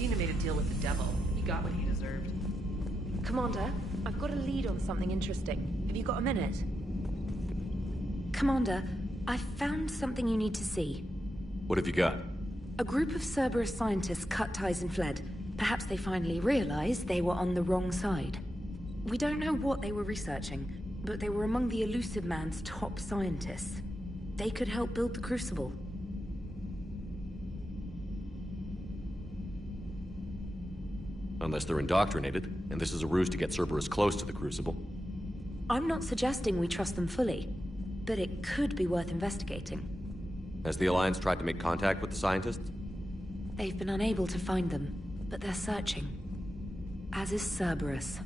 Dina made a deal with the devil. He got what he deserved. Commander, I've got a lead on something interesting. Have you got a minute? Commander, I've found something you need to see. What have you got? A group of Cerberus scientists cut ties and fled. Perhaps they finally realized they were on the wrong side. We don't know what they were researching, but they were among the Elusive Man's top scientists. They could help build the Crucible. Unless they're indoctrinated, and this is a ruse to get Cerberus close to the Crucible. I'm not suggesting we trust them fully, but it could be worth investigating. Has the Alliance tried to make contact with the scientists? They've been unable to find them, but they're searching. As is Cerberus.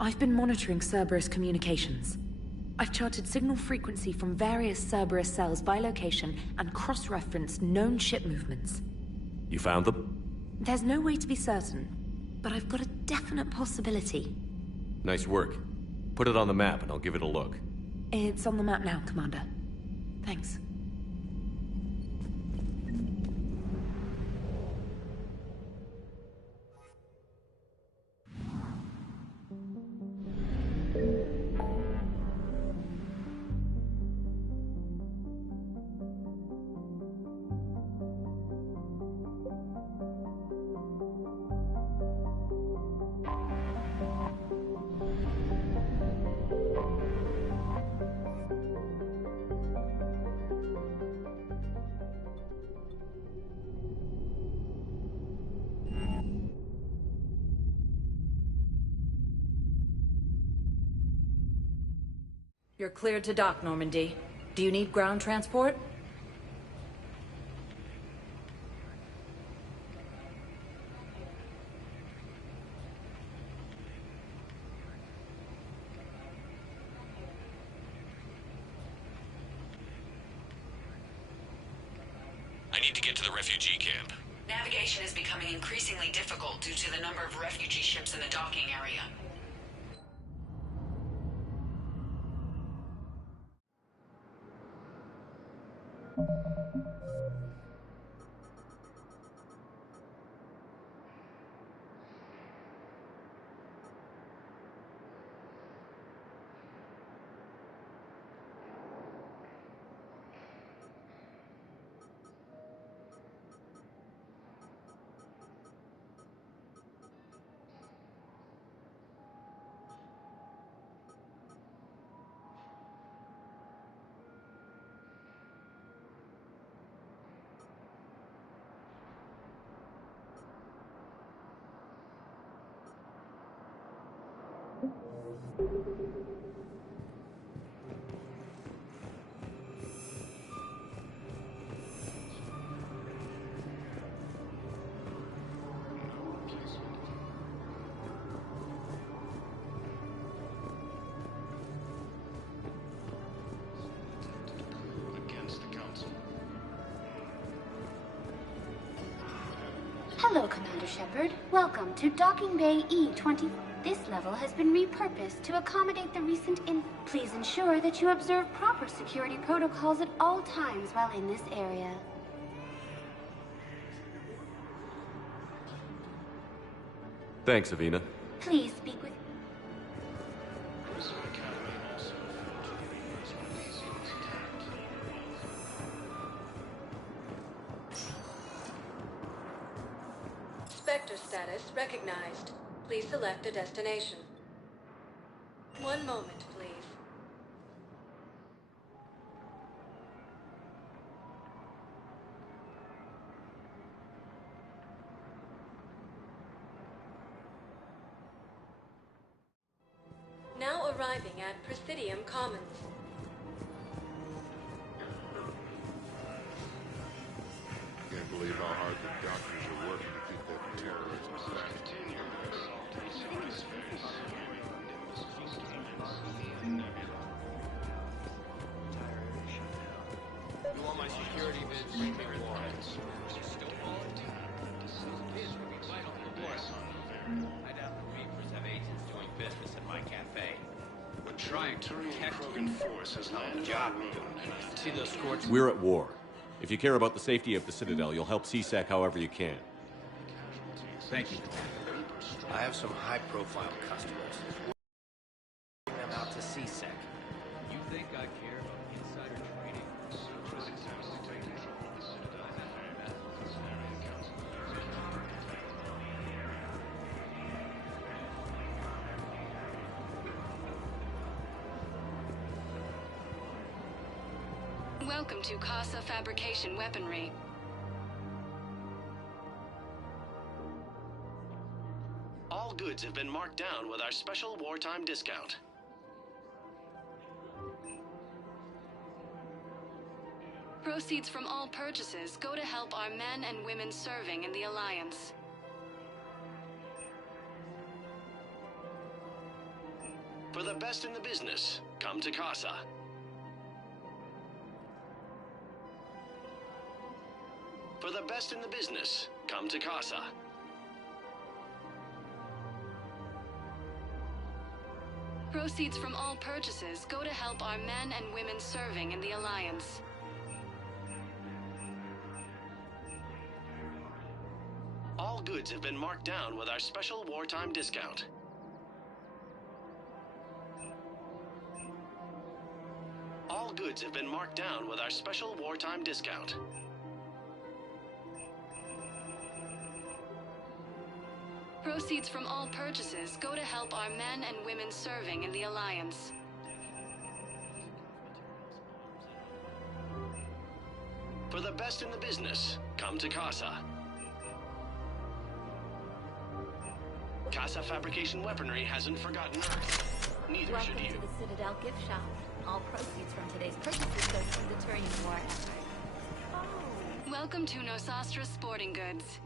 I've been monitoring Cerberus communications. I've charted signal frequency from various Cerberus cells by location and cross-referenced known ship movements. You found them? There's no way to be certain, but I've got a definite possibility. Nice work. Put it on the map and I'll give it a look. It's on the map now, Commander. Thanks. You're cleared to dock, Normandy. Do you need ground transport? I need to get to the refugee camp. Navigation is becoming increasingly difficult due to the number of refugee ships in the docking area. Hello, Commander Shepard. Welcome to Docking Bay E-20. This level has been repurposed to accommodate the recent Please ensure that you observe proper security protocols at all times while in this area. Thanks, Avina. Please speak with... Spectre status recognized. Please select a destination. One moment, please. Now arriving at Presidium Commons. Can't believe how hard the doctors are working to keep that terrorism back. You want my security bids? Bring me warrants. I doubt the Reapers have agents doing business at my cafe. We're trying to protect Krogan force has not Job see those scorched. We're at war. If you care about the safety of the Citadel, you'll help CSEC however you can. Thank you. I have some high-profile customers. Bring them out to CSEC. You think I care about insider trading? Welcome to Casa Fabrication Weaponry. All goods have been marked down with our special wartime discount. Proceeds from all purchases go to help our men and women serving in the Alliance. For the best in the business, come to Casa. For the best in the business, come to Casa. Proceeds from all purchases go to help our men and women serving in the Alliance. All goods have been marked down with our special wartime discount. All goods have been marked down with our special wartime discount. Proceeds from all purchases go to help our men and women serving in the Alliance. For the best in the business, come to Casa. Casa Fabrication Weaponry hasn't forgotten Earth. Neither should you. Welcome to the Citadel gift shop. All proceeds from today's purchases go to the Turning War effort. Welcome to Nosastra Sporting Goods.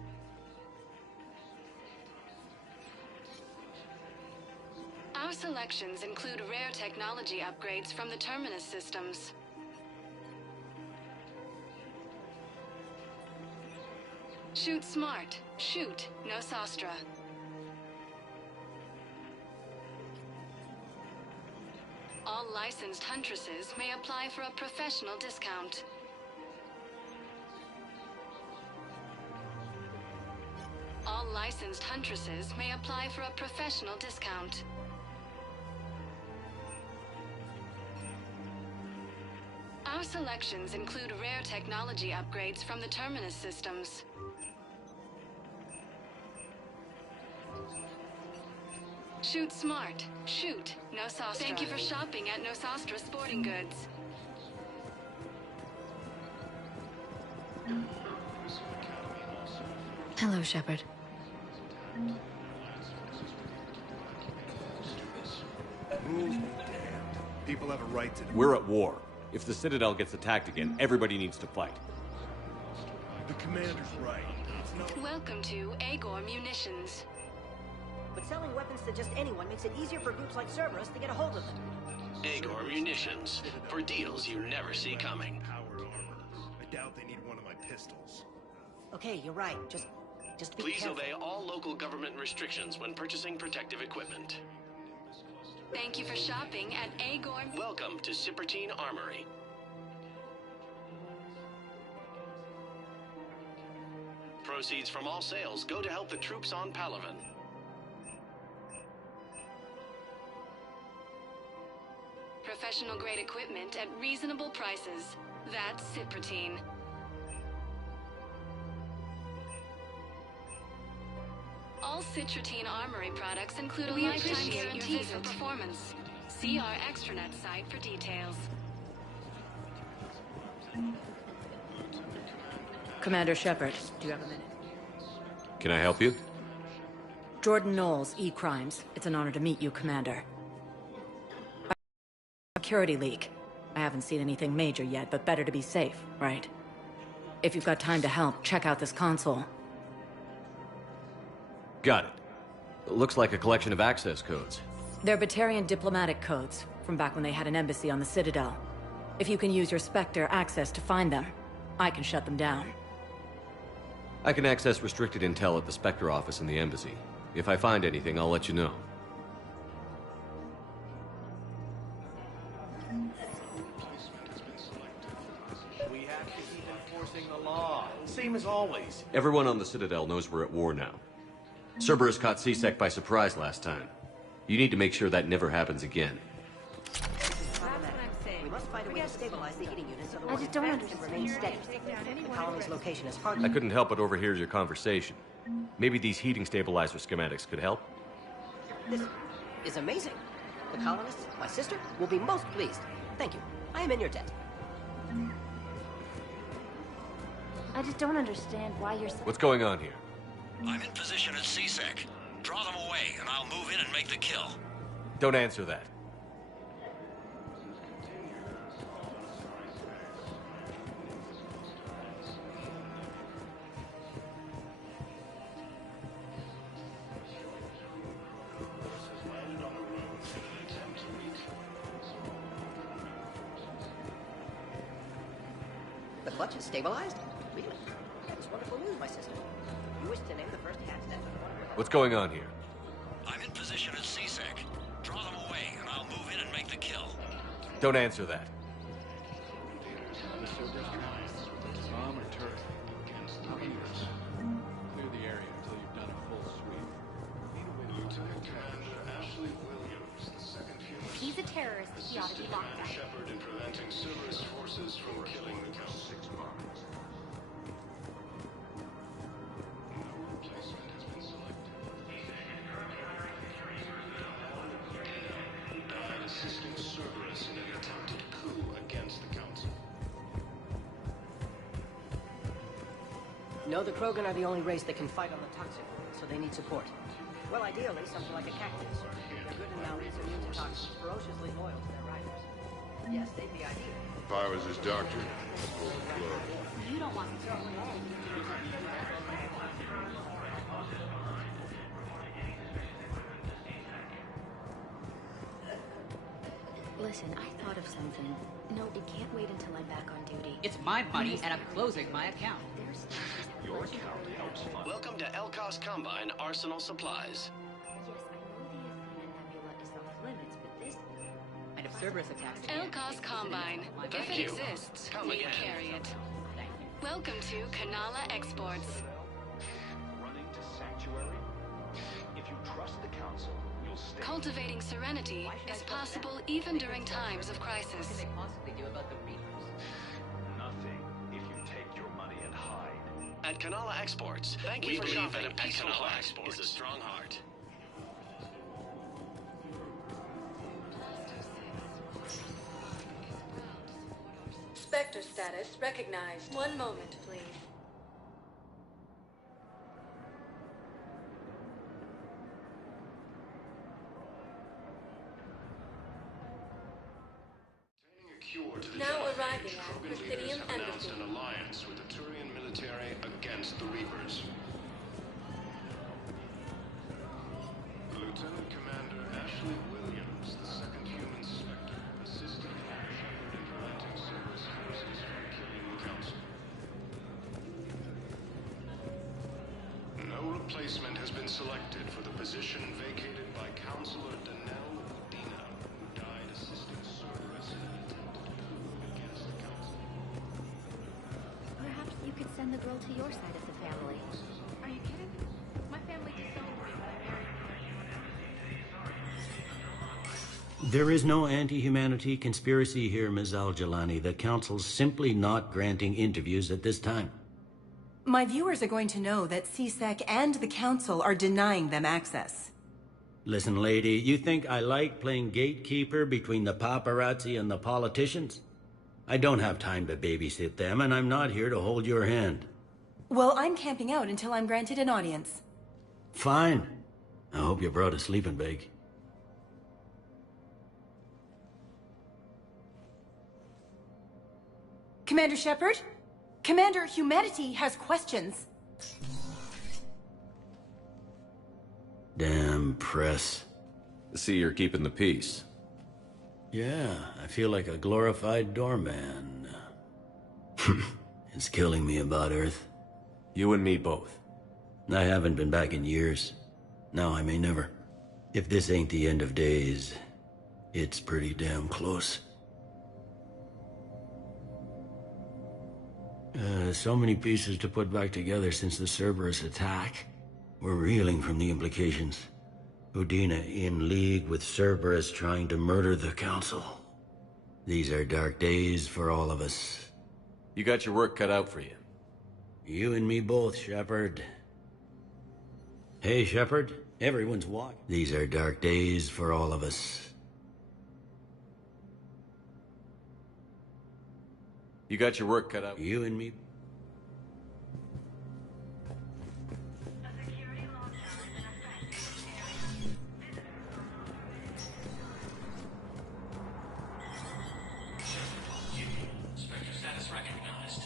Our selections include rare technology upgrades from the Terminus systems. Shoot smart. Shoot Nosastra. All licensed huntresses may apply for a professional discount. All licensed huntresses may apply for a professional discount. Our selections include rare technology upgrades from the Terminus systems. Shoot smart. Shoot Nosastra. Thank you for shopping at Nosastra Sporting Goods. Hello, Shepard. People have a right to... We're at war. If the Citadel gets attacked again, everybody needs to fight. The commander's right. Welcome to Agor Munitions. But selling weapons to just anyone makes it easier for groups like Cerberus to get a hold of them. Agor Munitions. For deals you never see coming. Powered armor. I doubt they need one of my pistols. Okay, you're right. Just be Please careful. obey all local government restrictions when purchasing protective equipment. Thank you for shopping at Agor. Welcome to Cypertine Armory. Proceeds from all sales go to help the troops on Palaven. Professional grade equipment at reasonable prices. That's Cypertine. All Cypertine Armory products include a lifetime guarantee for performance. See our extranet site for details. Commander Shepard, do you have a minute? Can I help you? Jordan Knowles, E-Crimes. It's an honor to meet you, Commander. Security leak. I haven't seen anything major yet, but better to be safe, right? If you've got time to help, check out this console. Got it. Looks like a collection of access codes. They're Batarian diplomatic codes, from back when they had an embassy on the Citadel. If you can use your Spectre access to find them, I can shut them down. I can access restricted intel at the Spectre office in the embassy. If I find anything, I'll let you know. We have to keep enforcing the law. Same as always. Everyone on the Citadel knows we're at war now. Cerberus caught C-Sec by surprise last time. You need to make sure that never happens again. We must find a way to stabilize the heating units, I just don't otherwise can remain steady. The colony's location is hard. I couldn't help but overhear your conversation. Maybe these heating stabilizer schematics could help? This is amazing. The colonists, my sister, will be most pleased. Thank you. I am in your debt. I just don't understand why you're so... What's going on here? I'm in position at C-Sec. Draw them away, and I'll move in and make the kill. Don't answer that. The clutch is stabilized? Really? That's wonderful news, my sister. You wish to name the first hat's nest? What's going on here? I'm in position at C-Sec. Draw them away, and I'll move in and make the kill. Don't answer that. Bomb or turret? How many years? Clear the area until you've done a full sweep. Lieutenant Commander Ashley Williams, the second human. He's a terrorist. He ought to be locked up. Shepard in preventing Cerberus forces from killing the Count. 6 bombs. No replacement has been selected. Died assisting Cerberus in an attempted coup against the Council. No, the Krogan are the only race that can fight on the toxic world, so they need support. Well, ideally, something like a cactus. They're good in mountains, immune to toxins, ferociously loyal to their riders. Yes, they'd be ideal. If I was his doctor, I'd pull the plug. You don't want to... Listen, I thought of something. No, it can't wait until I'm back on duty. It's my money, and I'm closing my account. Your account helps fund. Welcome to Elkos Combine Arsenal Supplies. Yes, I know the Athena Nebula is off limits, but this... And if Cerberus attacks Elkos Combine. If it exists, we carry it. Welcome to Kanala Exports. Running to Sanctuary? If you trust the Council, you'll stay. Cultivating serenity is possible even during times of crisis. What can they possibly do about the Reapers? Nothing if you take your money and hide. At Kanala Exports, thank you for shopping. At Kanala Exports is a strong heart. Spectre status recognized. One moment, please. Now arriving at Presidium announced Embassy. an alliance with the Turian military against the Reapers. Lieutenant Commander Ashley Williams, the second human Spectre, assisted Shepard in preventing Cerberus forces from killing the Council. No replacement has been selected for the position vacated by Counselor Danelle Udina, who died assisting Cerberus in an attempted coup against the Council. Perhaps you could send the girl to your side of the family. Are you kidding? My family disowned me when I married There is no anti-humanity conspiracy here, Ms. Al-Jalani. The Council's simply not granting interviews at this time. My viewers are going to know that C-Sec and the Council are denying them access. Listen, lady, you think I like playing gatekeeper between the paparazzi and the politicians? I don't have time to babysit them, and I'm not here to hold your hand. Well, I'm camping out until I'm granted an audience. Fine. I hope you brought a sleeping bag. Commander Shepard? Commander, humanity has questions. Damn press. See, you're keeping the peace. Yeah, I feel like a glorified doorman. It's killing me about Earth. You and me both. I haven't been back in years. Now I may never. If this ain't the end of days, it's pretty damn close. So many pieces to put back together since the Cerberus attack. We're reeling from the implications. Udina in league with Cerberus trying to murder the Council. These are dark days for all of us. You got your work cut out for you. You and me both, Shepard. Hey, Shepard. Everyone's walking. These are dark days for all of us. You got your work cut out. You and me. Spectre status recognized.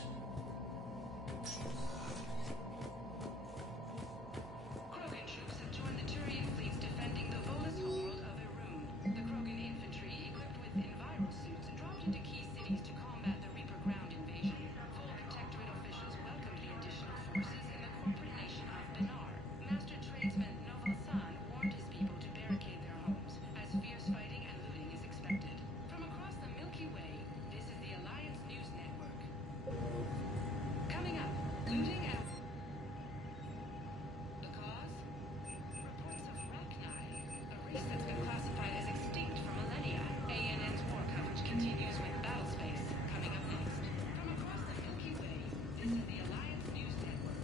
Krogan troops have joined the Turian fleets defending the Volus homeworld of Irun. The Krogan infantry, equipped with enviro suits, dropped into key cities to combat the Reaper ground invasion. Full Protectorate officials welcomed the additional forces in the corporate nation of Benar. Master tradesman Novalsan warned his people to barricade their homes, as fierce fighting and looting is expected. From across the Milky Way, this is the Alliance News Network. Coming up, looting and... The cause? Reports of Rachni, a race that's been classified as extinct for millennia. ANN's war coverage continues with Battlespace, coming up next. From across the Milky Way, this is the Alliance News Network.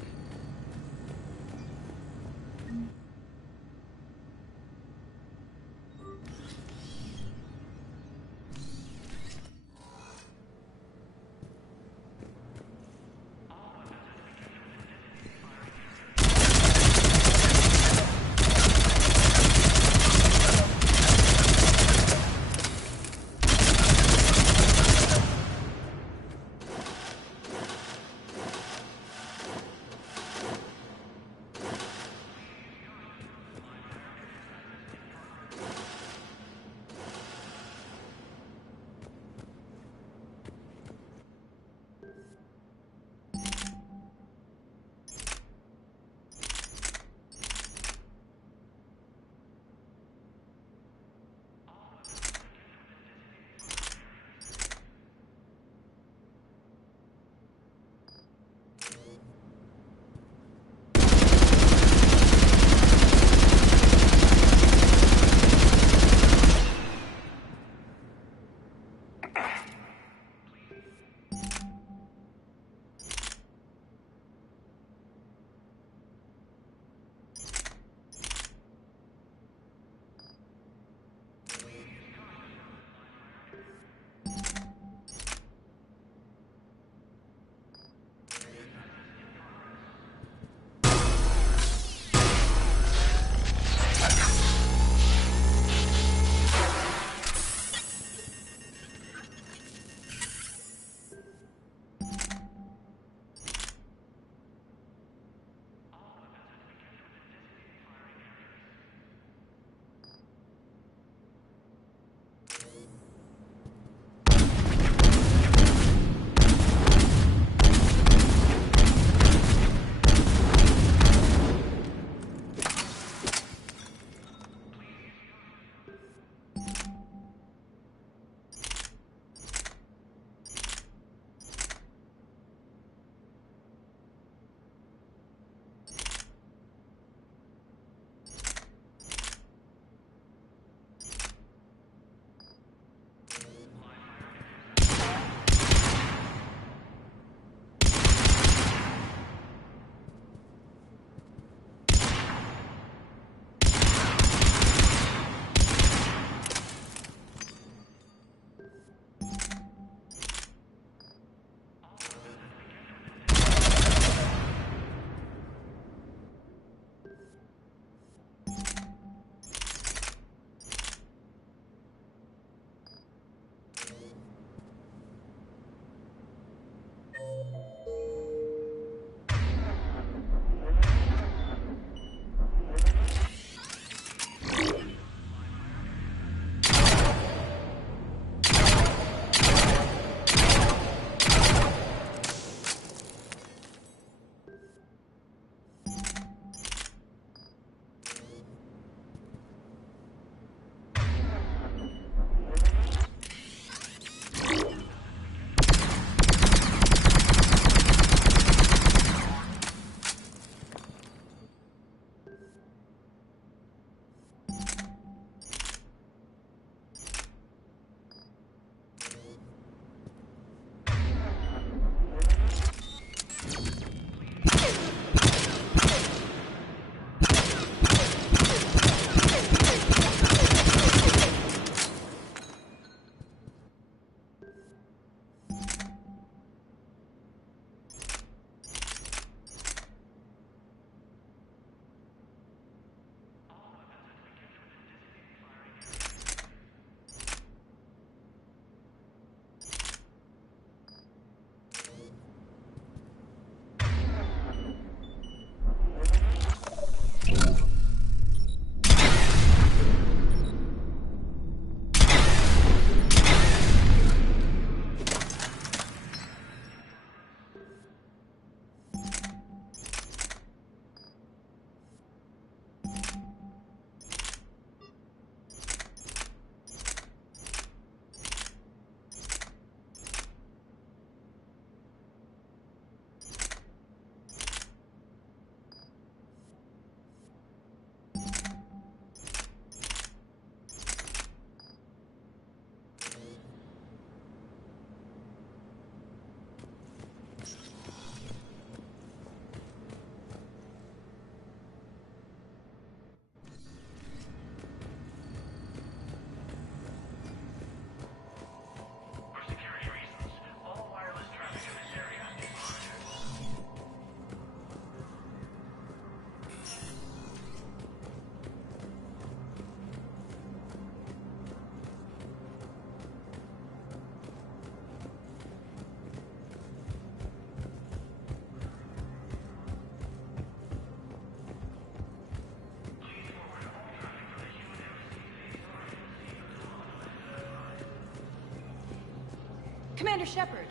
Commander Shepard.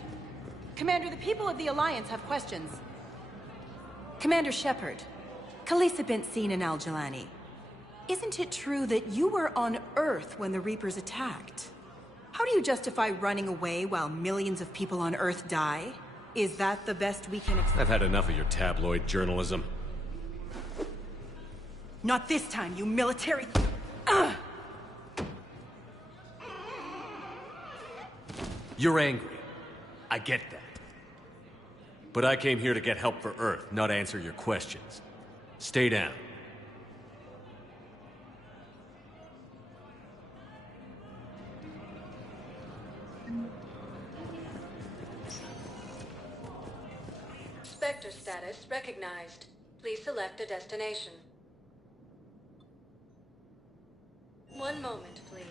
Commander, the people of the Alliance have questions. Commander Shepard, Khaleesa bint Sin and Al-Jalani. Isn't it true that you were on Earth when the Reapers attacked? How do you justify running away while millions of people on Earth die? Is that the best we can expect? I've had enough of your tabloid journalism. Not this time, you military... You're angry. I get that. But I came here to get help for Earth, not answer your questions. Stay down. Spectre status recognized. Please select a destination. One moment, please.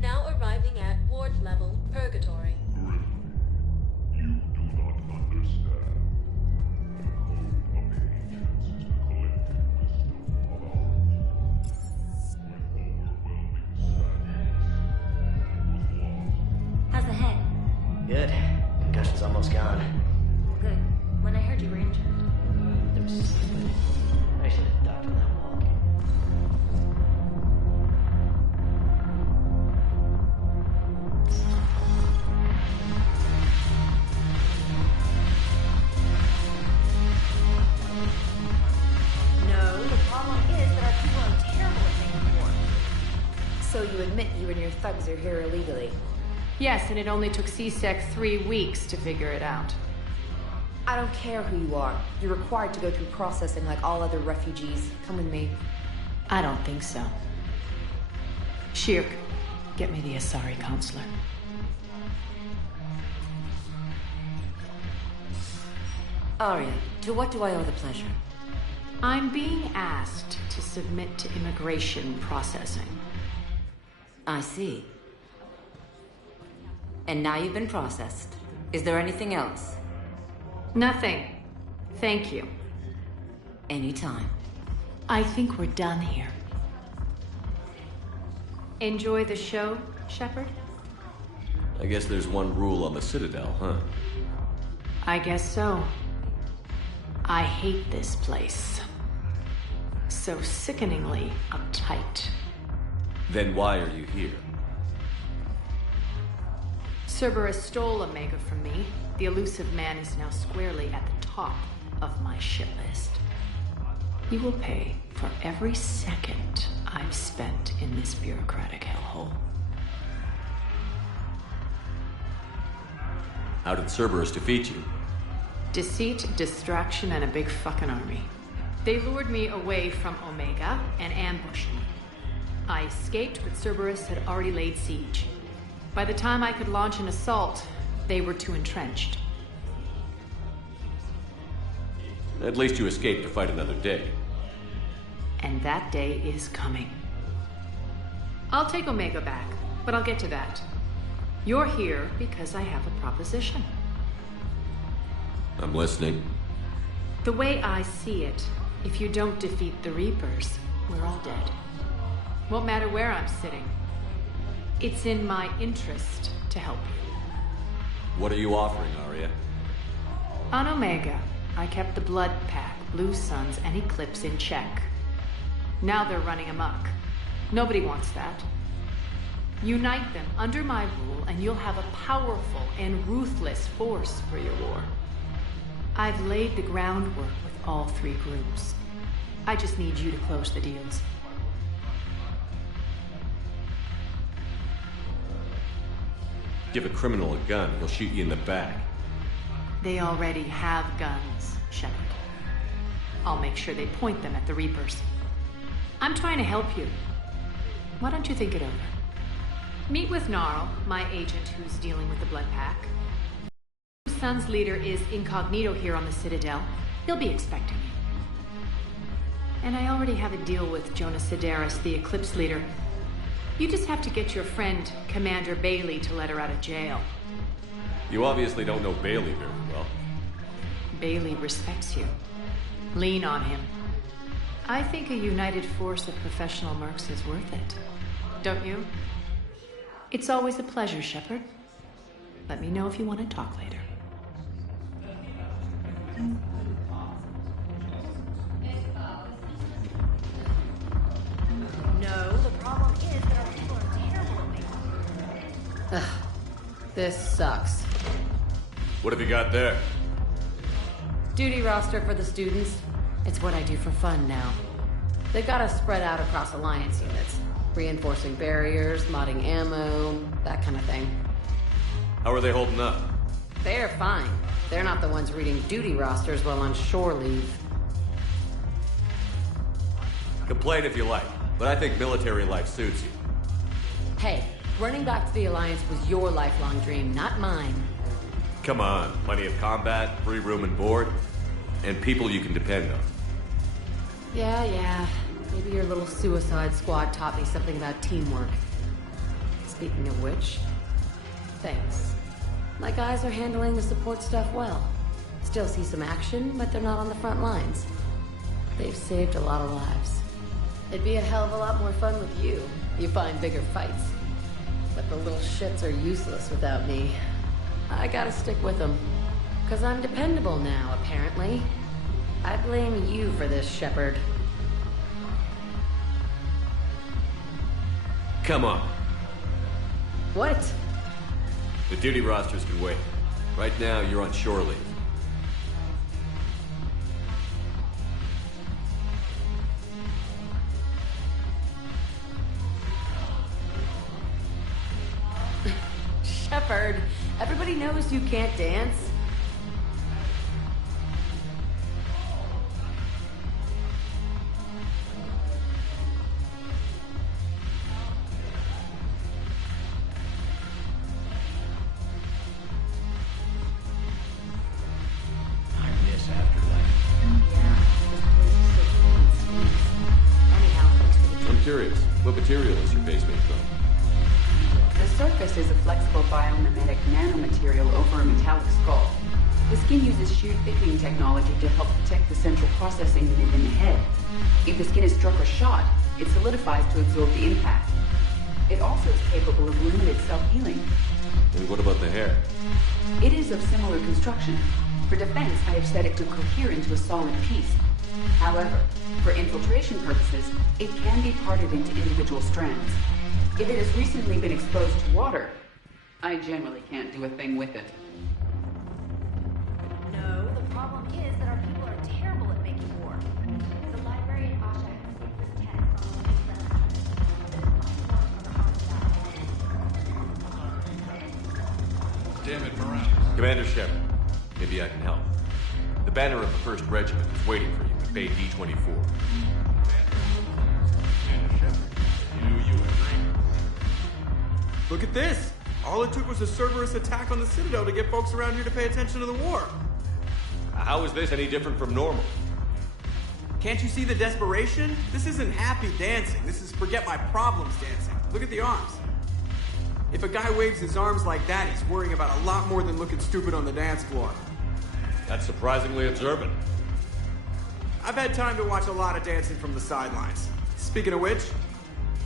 Now arriving at Ward's level, Purgatory. You do not understand. The code of the ancients is the collective wisdom of ours. With overwhelming sadness, was lost. How's the head? Good. Concussion's almost gone. Good. When I heard you were injured. It was stupid. I should have ducked when that wall came. No, the problem is that our people are terrible at making war. So you admit you and your thugs are here illegally? Yes, and it only took CSEC 3 weeks to figure it out. I don't care who you are. You're required to go through processing like all other refugees. Come with me. I don't think so. Shirk, get me the Asari counselor. Arya, to what do I owe the pleasure? I'm being asked to submit to immigration processing. I see. And now you've been processed. Is there anything else? Nothing. Thank you. Anytime. I think we're done here. Enjoy the show, Shepard? I guess there's one rule on the Citadel, huh? I guess so. I hate this place. So sickeningly uptight. Then why are you here? Cerberus stole Omega from me. The elusive man is now squarely at the top of my shit list. He will pay for every second I've spent in this bureaucratic hellhole. How did Cerberus defeat you? Deceit, distraction, and a big fucking army. They lured me away from Omega and ambushed me. I escaped, but Cerberus had already laid siege. By the time I could launch an assault, they were too entrenched. At least you escaped to fight another day. And that day is coming. I'll take Omega back, but I'll get to that. You're here because I have a proposition. I'm listening. The way I see it, if you don't defeat the Reapers, we're all dead. Won't matter where I'm sitting. It's in my interest to help you. What are you offering, Arya? On Omega, I kept the Blood Pack, Blue Suns, and Eclipse in check. Now they're running amok. Nobody wants that. Unite them under my rule, and you'll have a powerful and ruthless force for your war. I've laid the groundwork with all 3 groups. I just need you to close the deals. Give a criminal a gun, he'll shoot you in the back. They already have guns, Shepard. I'll make sure they point them at the Reapers. I'm trying to help you. Why don't you think it over? Meet with Gnarl, my agent who's dealing with the Blood Pack. Sun's leader is incognito here on the Citadel. He'll be expecting you. And I already have a deal with Jonas Sedaris, the Eclipse leader. You just have to get your friend, Commander Bailey, to let her out of jail. You obviously don't know Bailey very well. Bailey respects you. Lean on him. I think a united force of professional mercs is worth it. Don't you? It's always a pleasure, Shepard. Let me know if you want to talk later. No, the problem is that our people are terrible at making. Ugh, this sucks. What have you got there? Duty roster for the students. It's what I do for fun now. They've got us spread out across Alliance units. Reinforcing barriers, modding ammo, that kind of thing. How are they holding up? They're fine. They're not the ones reading duty rosters while on shore leave. Complain if you like, but I think military life suits you. Hey, running back to the Alliance was your lifelong dream, not mine. Come on, plenty of combat, free room and board, and people you can depend on. Yeah. Maybe your little suicide squad taught me something about teamwork. Speaking of which, thanks. My guys are handling the support stuff well. Still see some action, but they're not on the front lines. They've saved a lot of lives. It'd be a hell of a lot more fun with you. You find bigger fights. But the little shits are useless without me. I gotta stick with them. 'Cause I'm dependable now, apparently. I blame you for this, Shepard. Come on. What? The duty rosters can wait. Right now, you're on shore leave. Shepard, everybody knows you can't dance. Curious, what material is your base made from? The surface is a flexible biomimetic nanomaterial over a metallic skull. The skin uses shear thickening technology to help protect the central processing unit in the head. If the skin is struck or shot, it solidifies to absorb the impact. It also is capable of limited self-healing. And what about the hair? It is of similar construction. For defense, I have set it to cohere into a solid piece. However, for infiltration purposes, it can be parted into individual strands. If it has recently been exposed to water, I generally can't do a thing with it. No, the problem is that our people are terrible at making war. The librarian Asha has saved this text on the Damn it, Morales. Commander Shepard, maybe I can help. The banner of the 1st Regiment is waiting for you at Bay D-24. Look at this! All it took was a Cerberus attack on the Citadel to get folks around here to pay attention to the war. How is this any different from normal? Can't you see the desperation? This isn't happy dancing. This is forget my problems dancing. Look at the arms. If a guy waves his arms like that, he's worrying about a lot more than looking stupid on the dance floor. That's surprisingly observant. I've had time to watch a lot of dancing from the sidelines. Speaking of which...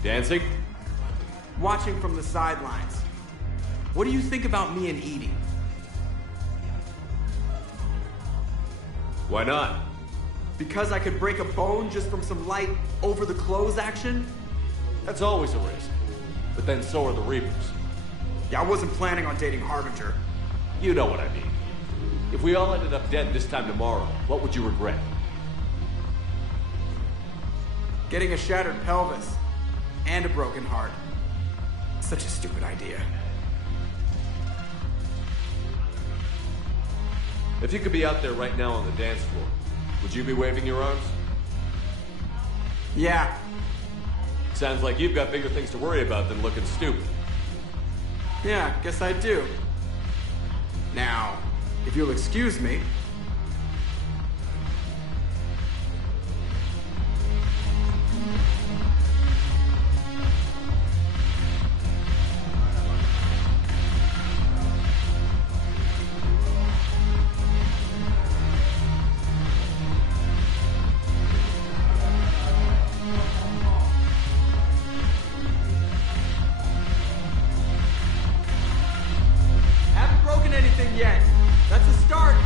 Dancing? Watching from the sidelines. What do you think about me and Edie? Why not? Because I could break a bone just from some light over-the-clothes action? That's always a risk. But then so are the Reapers. Yeah, I wasn't planning on dating Harbinger. You know what I mean. If we all ended up dead this time tomorrow, what would you regret? Getting a shattered pelvis. And a broken heart. Such a stupid idea. If you could be out there right now on the dance floor, would you be waving your arms? Yeah. Sounds like you've got bigger things to worry about than looking stupid. Yeah, guess I do. Now, if you'll excuse me... yet. That's a start.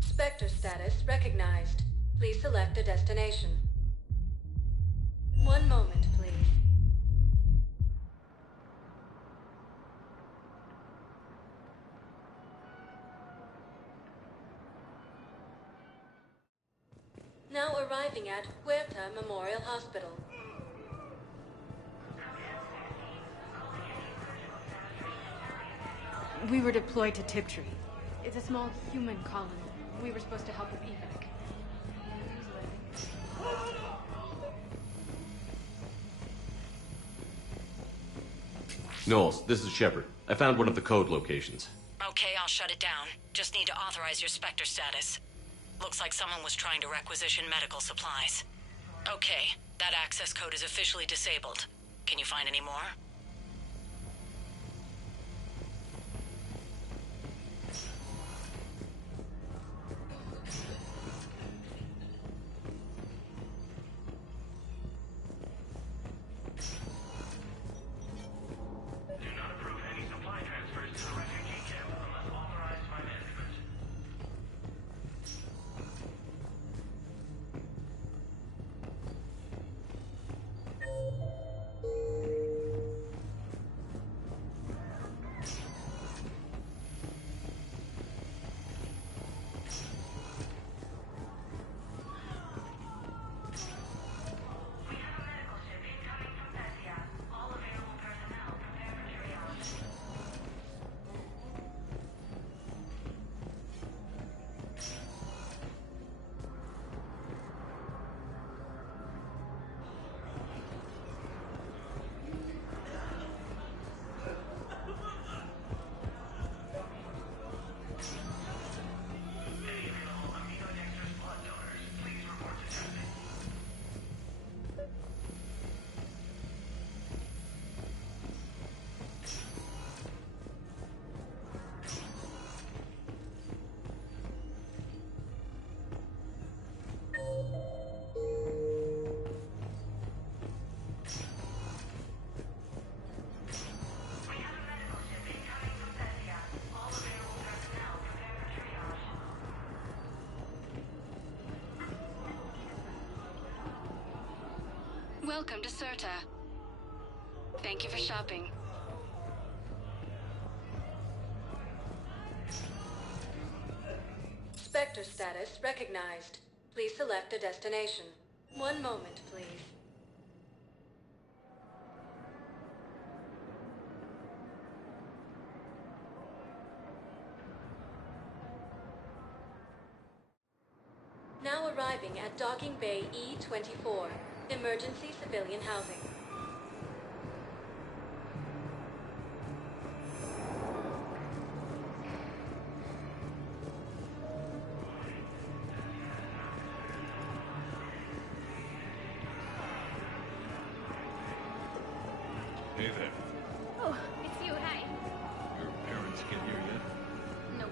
Spectre status recognized. Please select a destination. One moment, please. Now arriving at Huerta Memorial Hospital. We were deployed to Tiptree. It's a small human colony. We were supposed to help with evac. Knowles, this is Shepard. I found one of the code locations. Okay, I'll shut it down. Just need to authorize your Spectre status. Looks like someone was trying to requisition medical supplies. Okay, that access code is officially disabled. Can you find any more? Welcome to Certa. Thank you for shopping. Spectre status recognized. Please select a destination. One moment, please. Now arriving at Docking Bay E-24, emergency civilian housing. Hey there. Oh, it's you. Hi. Your parents get here yet? Nope.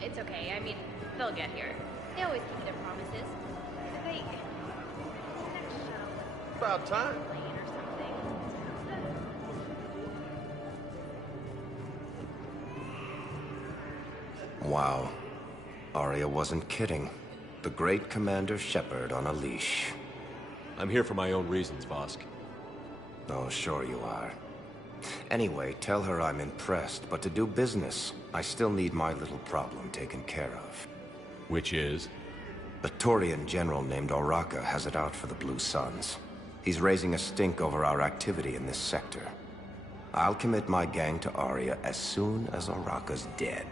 It's okay. I mean, they'll get here. They always keep their promises. They... next show. About time. Lane or something. Wow. Arya wasn't kidding. The great Commander Shepard on a leash. I'm here for my own reasons, Vosk. Oh, sure you are. Anyway, tell her I'm impressed, but to do business, I still need my little problem taken care of. Which is? A Turian general named Oraka has it out for the Blue Suns. He's raising a stink over our activity in this sector. I'll commit my gang to Aria as soon as Oraka's dead.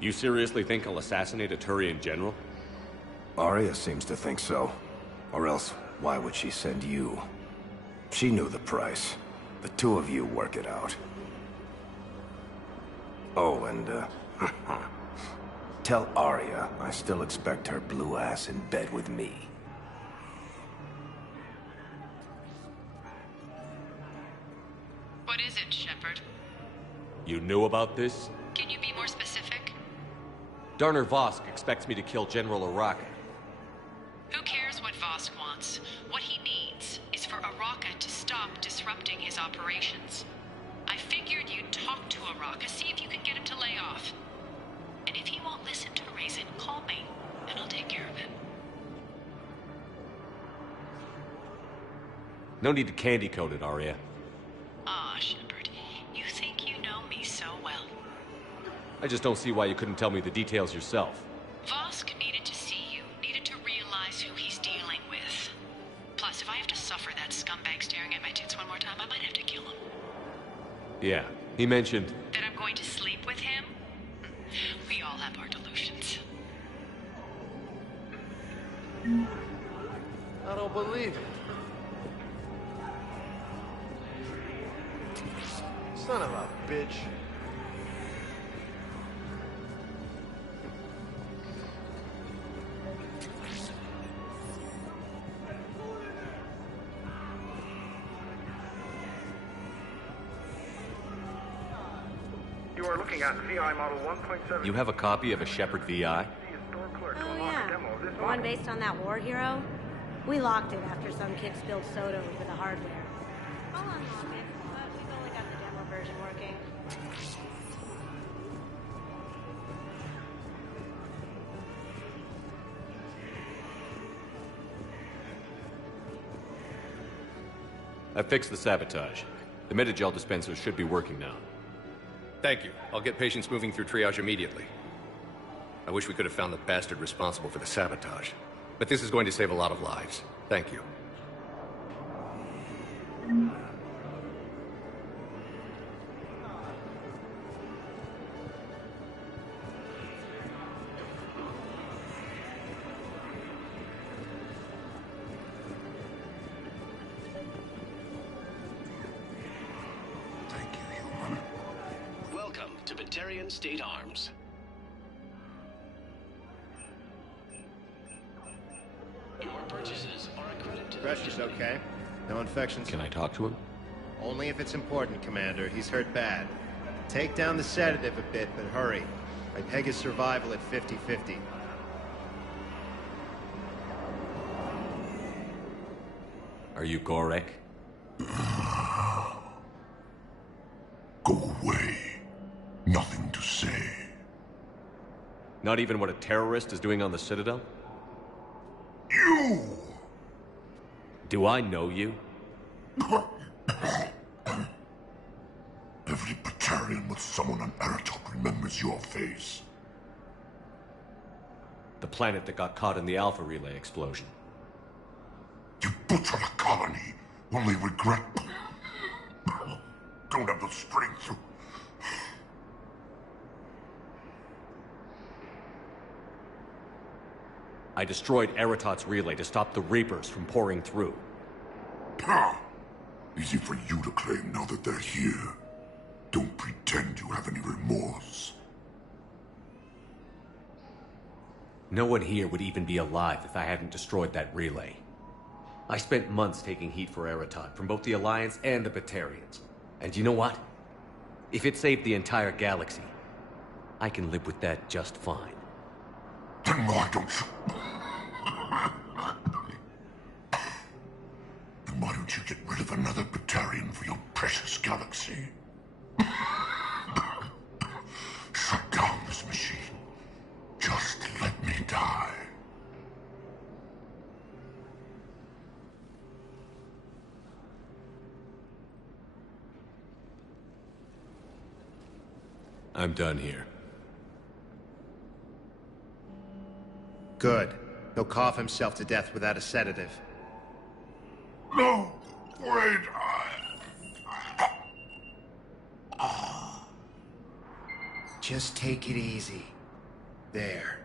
You seriously think I'll assassinate a Turian general? Aria seems to think so. Or else, why would she send you? She knew the price. The two of you work it out. Oh, and, tell Aria I still expect her blue ass in bed with me. What is it, Shepard? You knew about this? Can you be more specific? Darner Vosk expects me to kill General Oraka. Who cares what Vosk wants? What he needs is for Oraka to stop disrupting his operations. I figured you'd talk to Oraka, see if you can get him to lay off. And if he won't listen to reason, call me, and I'll take care of it. No need to candy coat it, Arya. Ah, Shepard, you think you know me so well. I just don't see why you couldn't tell me the details yourself. Vosk needed to see you, needed to realize who he's dealing with. Plus, if I have to suffer that scumbag staring at my tits one more time, I might have to kill him. Yeah, he mentioned... That I'm going to sleep with him? We all have our delusions. I don't believe it. Son of a bitch. You are looking at VI model 1.7. You have a copy of a Shepard VI? Oh, yeah. The one based on that war hero? We locked it after some kid spilled soda over the hardware. I'll unlock it, but we've only got the demo version working. I fixed the sabotage. The Metagel dispenser should be working now. Thank you. I'll get patients moving through triage immediately. I wish we could have found the bastard responsible for the sabotage. But this is going to save a lot of lives. Thank you. Welcome to Batarian State Arms. Your purchases are a credit to Pressure's okay. No infections. Can I talk to him? Only if it's important, Commander. He's hurt bad. Take down the sedative a bit, but hurry. I peg his survival at 50-50. Are you Gorek? Go away. Nothing to say. Not even what a terrorist is doing on the Citadel? You! Do I know you? Every Batarian with someone on Aratok remembers your face. The planet that got caught in the Alpha Relay explosion. You butchered a colony, only regret... Don't have the strength to... I destroyed Eratot's relay to stop the Reapers from pouring through. Easy for you to claim now that they're here. Don't pretend you have any remorse. No one here would even be alive if I hadn't destroyed that relay. I spent months taking heat for Eratot from both the Alliance and the Batarians. And you know what? If it saved the entire galaxy, I can live with that just fine. Then why don't you... Then why don't you get rid of another Batarian for your precious galaxy? Shut down this machine. Just let me die. I'm done here. Good. He'll cough himself to death without a sedative. No! Wait! Just take it easy. There.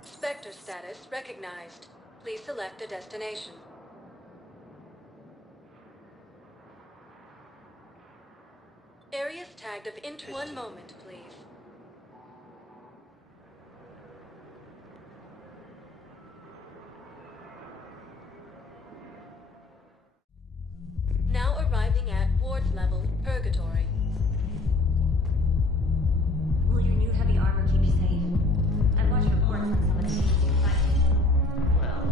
Spectre status recognized. Please select a destination. Areas tagged of interest. One moment, please. Now arriving at Ward's level, Purgatory. Will your new heavy armor keep you safe? I've watched reports on some of the things you fight. Well,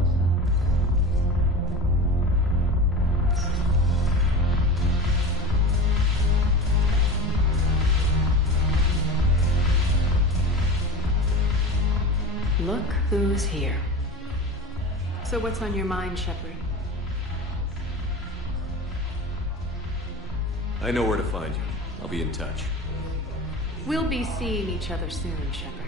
Look who's here. So what's on your mind, Shepard? I know where to find you. I'll be in touch. We'll be seeing each other soon, Shepard.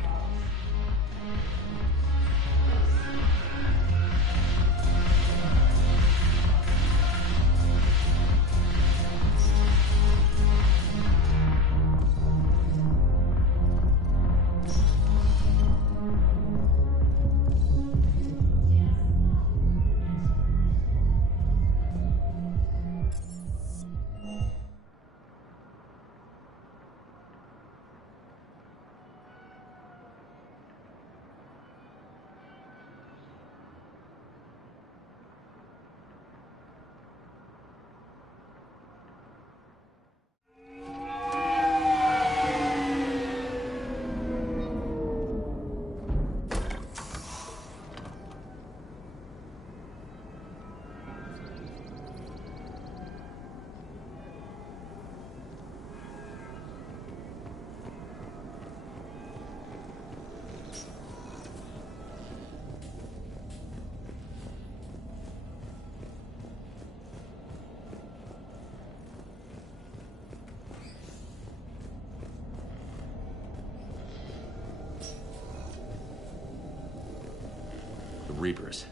Reapers.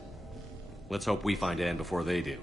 Let's hope we find Anne before they do.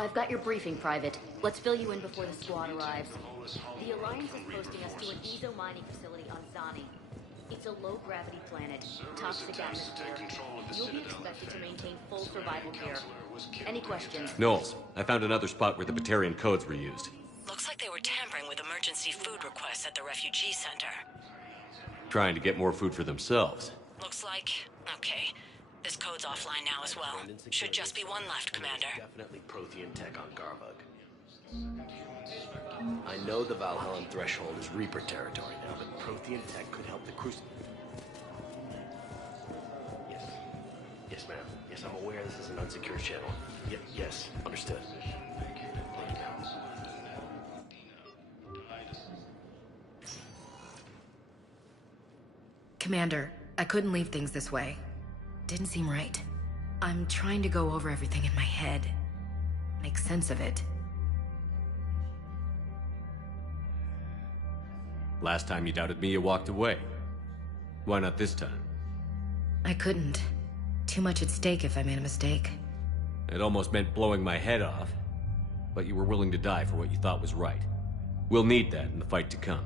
I've got your briefing, Private. Let's fill you in before the squad arrives. The Alliance is posting us to an Ezo mining facility on Zani. It's a low-gravity planet, toxic atmosphere. You'll be expected to maintain full survival here. Any questions? Knowles, I found another spot where the Batarian codes were used. Looks like they were tampering with emergency food requests at the refugee center. Trying to get more food for themselves. Looks like... okay. This code's offline now as well. Should just be one left, Commander. Definitely Prothean tech on Garvug. I know the Valhallan threshold is Reaper territory now, but Prothean tech could help the Crucible. Yes. Yes, ma'am. Yes, I'm aware this is an unsecured channel. Yes, understood. Commander, I couldn't leave things this way. Didn't seem right. I'm trying to go over everything in my head. Make sense of it. Last time you doubted me, you walked away. Why not this time? I couldn't. Too much at stake if I made a mistake. It almost meant blowing my head off. But you were willing to die for what you thought was right. We'll need that in the fight to come.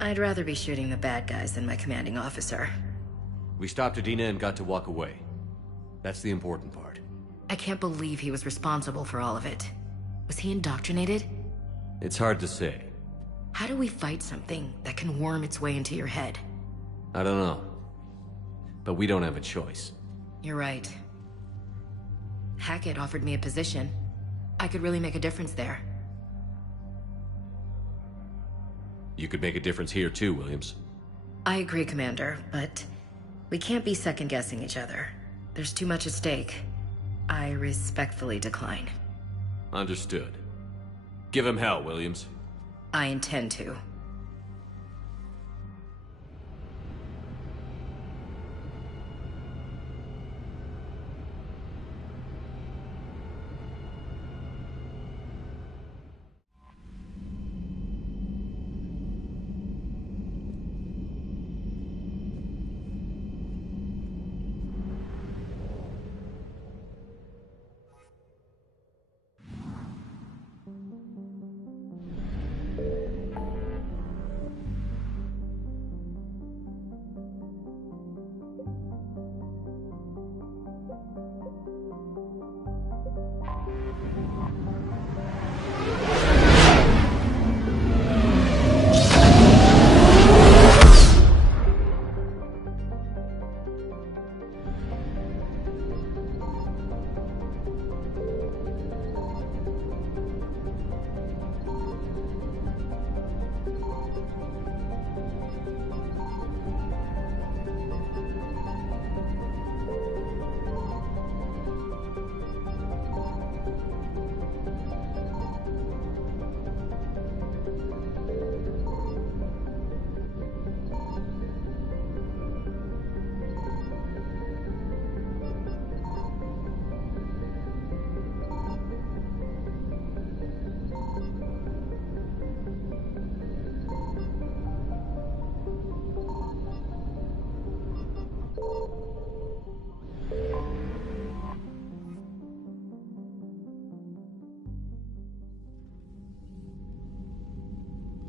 I'd rather be shooting the bad guys than my commanding officer. We stopped Adina and got to walk away. That's the important part. I can't believe he was responsible for all of it. Was he indoctrinated? It's hard to say. How do we fight something that can worm its way into your head? I don't know. But we don't have a choice. You're right. Hackett offered me a position. I could really make a difference there. You could make a difference here too, Williams. I agree, Commander, but we can't be second-guessing each other. There's too much at stake. I respectfully decline. Understood. Give him hell, Williams. I intend to.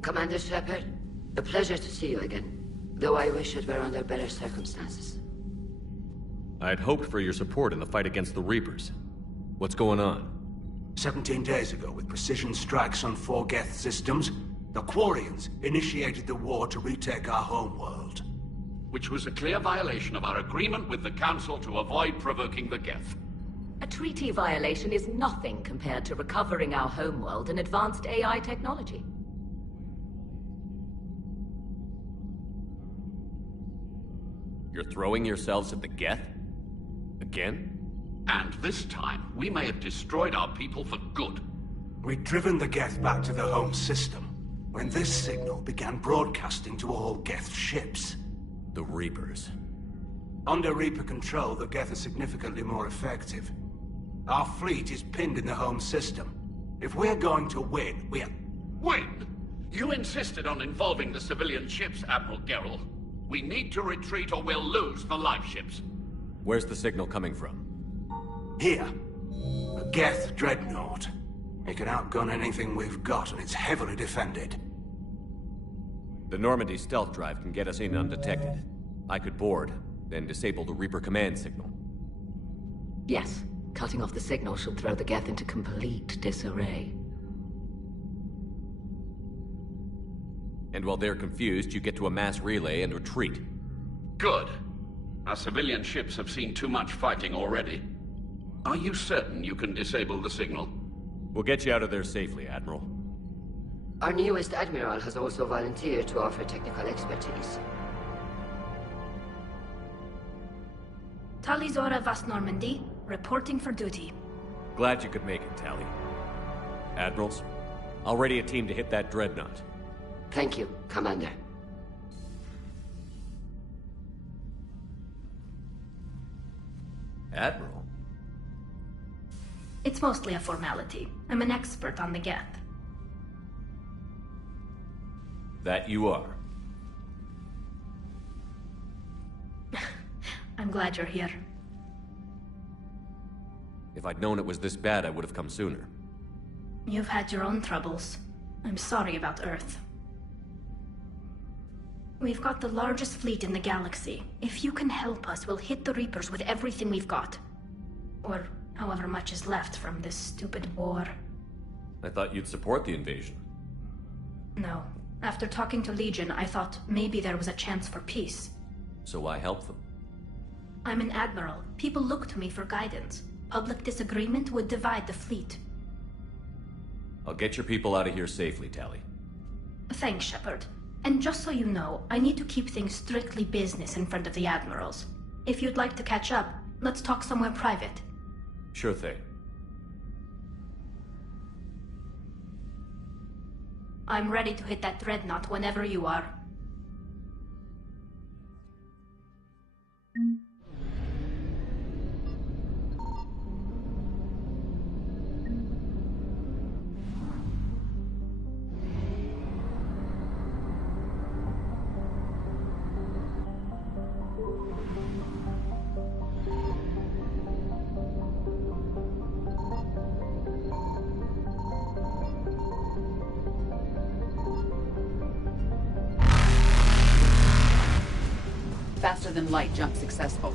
Commander Shepard, a pleasure to see you again, though I wish it were under better circumstances. I'd hoped for your support in the fight against the Reapers. What's going on? 17 days ago, with precision strikes on 4 Geth systems, the Quarians initiated the war to retake our homeworld. Which was a clear violation of our agreement with the Council to avoid provoking the Geth. A treaty violation is nothing compared to recovering our homeworld and advanced AI technology. You're throwing yourselves at the Geth? Again? And this time, we may have destroyed our people for good. We'd driven the Geth back to the home system, when this signal began broadcasting to all Geth ships. The Reapers. Under Reaper control, the Geth are significantly more effective. Our fleet is pinned in the home system. If we're going to win, Win? You insisted on involving the civilian ships, Admiral Gerrel. We need to retreat or we'll lose the live ships. Where's the signal coming from? Here. A Geth dreadnought. It can outgun anything we've got, and it's heavily defended. The Normandy stealth drive can get us in undetected. I could board, then disable the Reaper command signal. Yes, cutting off the signal should throw the Geth into complete disarray. And while they're confused, you get to a mass relay and retreat. Good. Our civilian ships have seen too much fighting already. Are you certain you can disable the signal? We'll get you out of there safely, Admiral. Our newest admiral has also volunteered to offer technical expertise. Talizora Vast Normandy, reporting for duty. Glad you could make it, Tally. Admirals, I'll ready a team to hit that dreadnought. Thank you, Commander. Admiral? It's mostly a formality. I'm an expert on the Geth. That you are. I'm glad you're here. If I'd known it was this bad, I would have come sooner. You've had your own troubles. I'm sorry about Earth. We've got the largest fleet in the galaxy. If you can help us, we'll hit the Reapers with everything we've got. Or however much is left from this stupid war. I thought you'd support the invasion. No. After talking to Legion, I thought maybe there was a chance for peace. So I helped them. I'm an admiral. People look to me for guidance. Public disagreement would divide the fleet. I'll get your people out of here safely, Tally. Thanks, Shepard. And just so you know, I need to keep things strictly business in front of the admirals. If you'd like to catch up, let's talk somewhere private. Sure thing. I'm ready to hit that dreadnought whenever you are. Faster than light jump successful.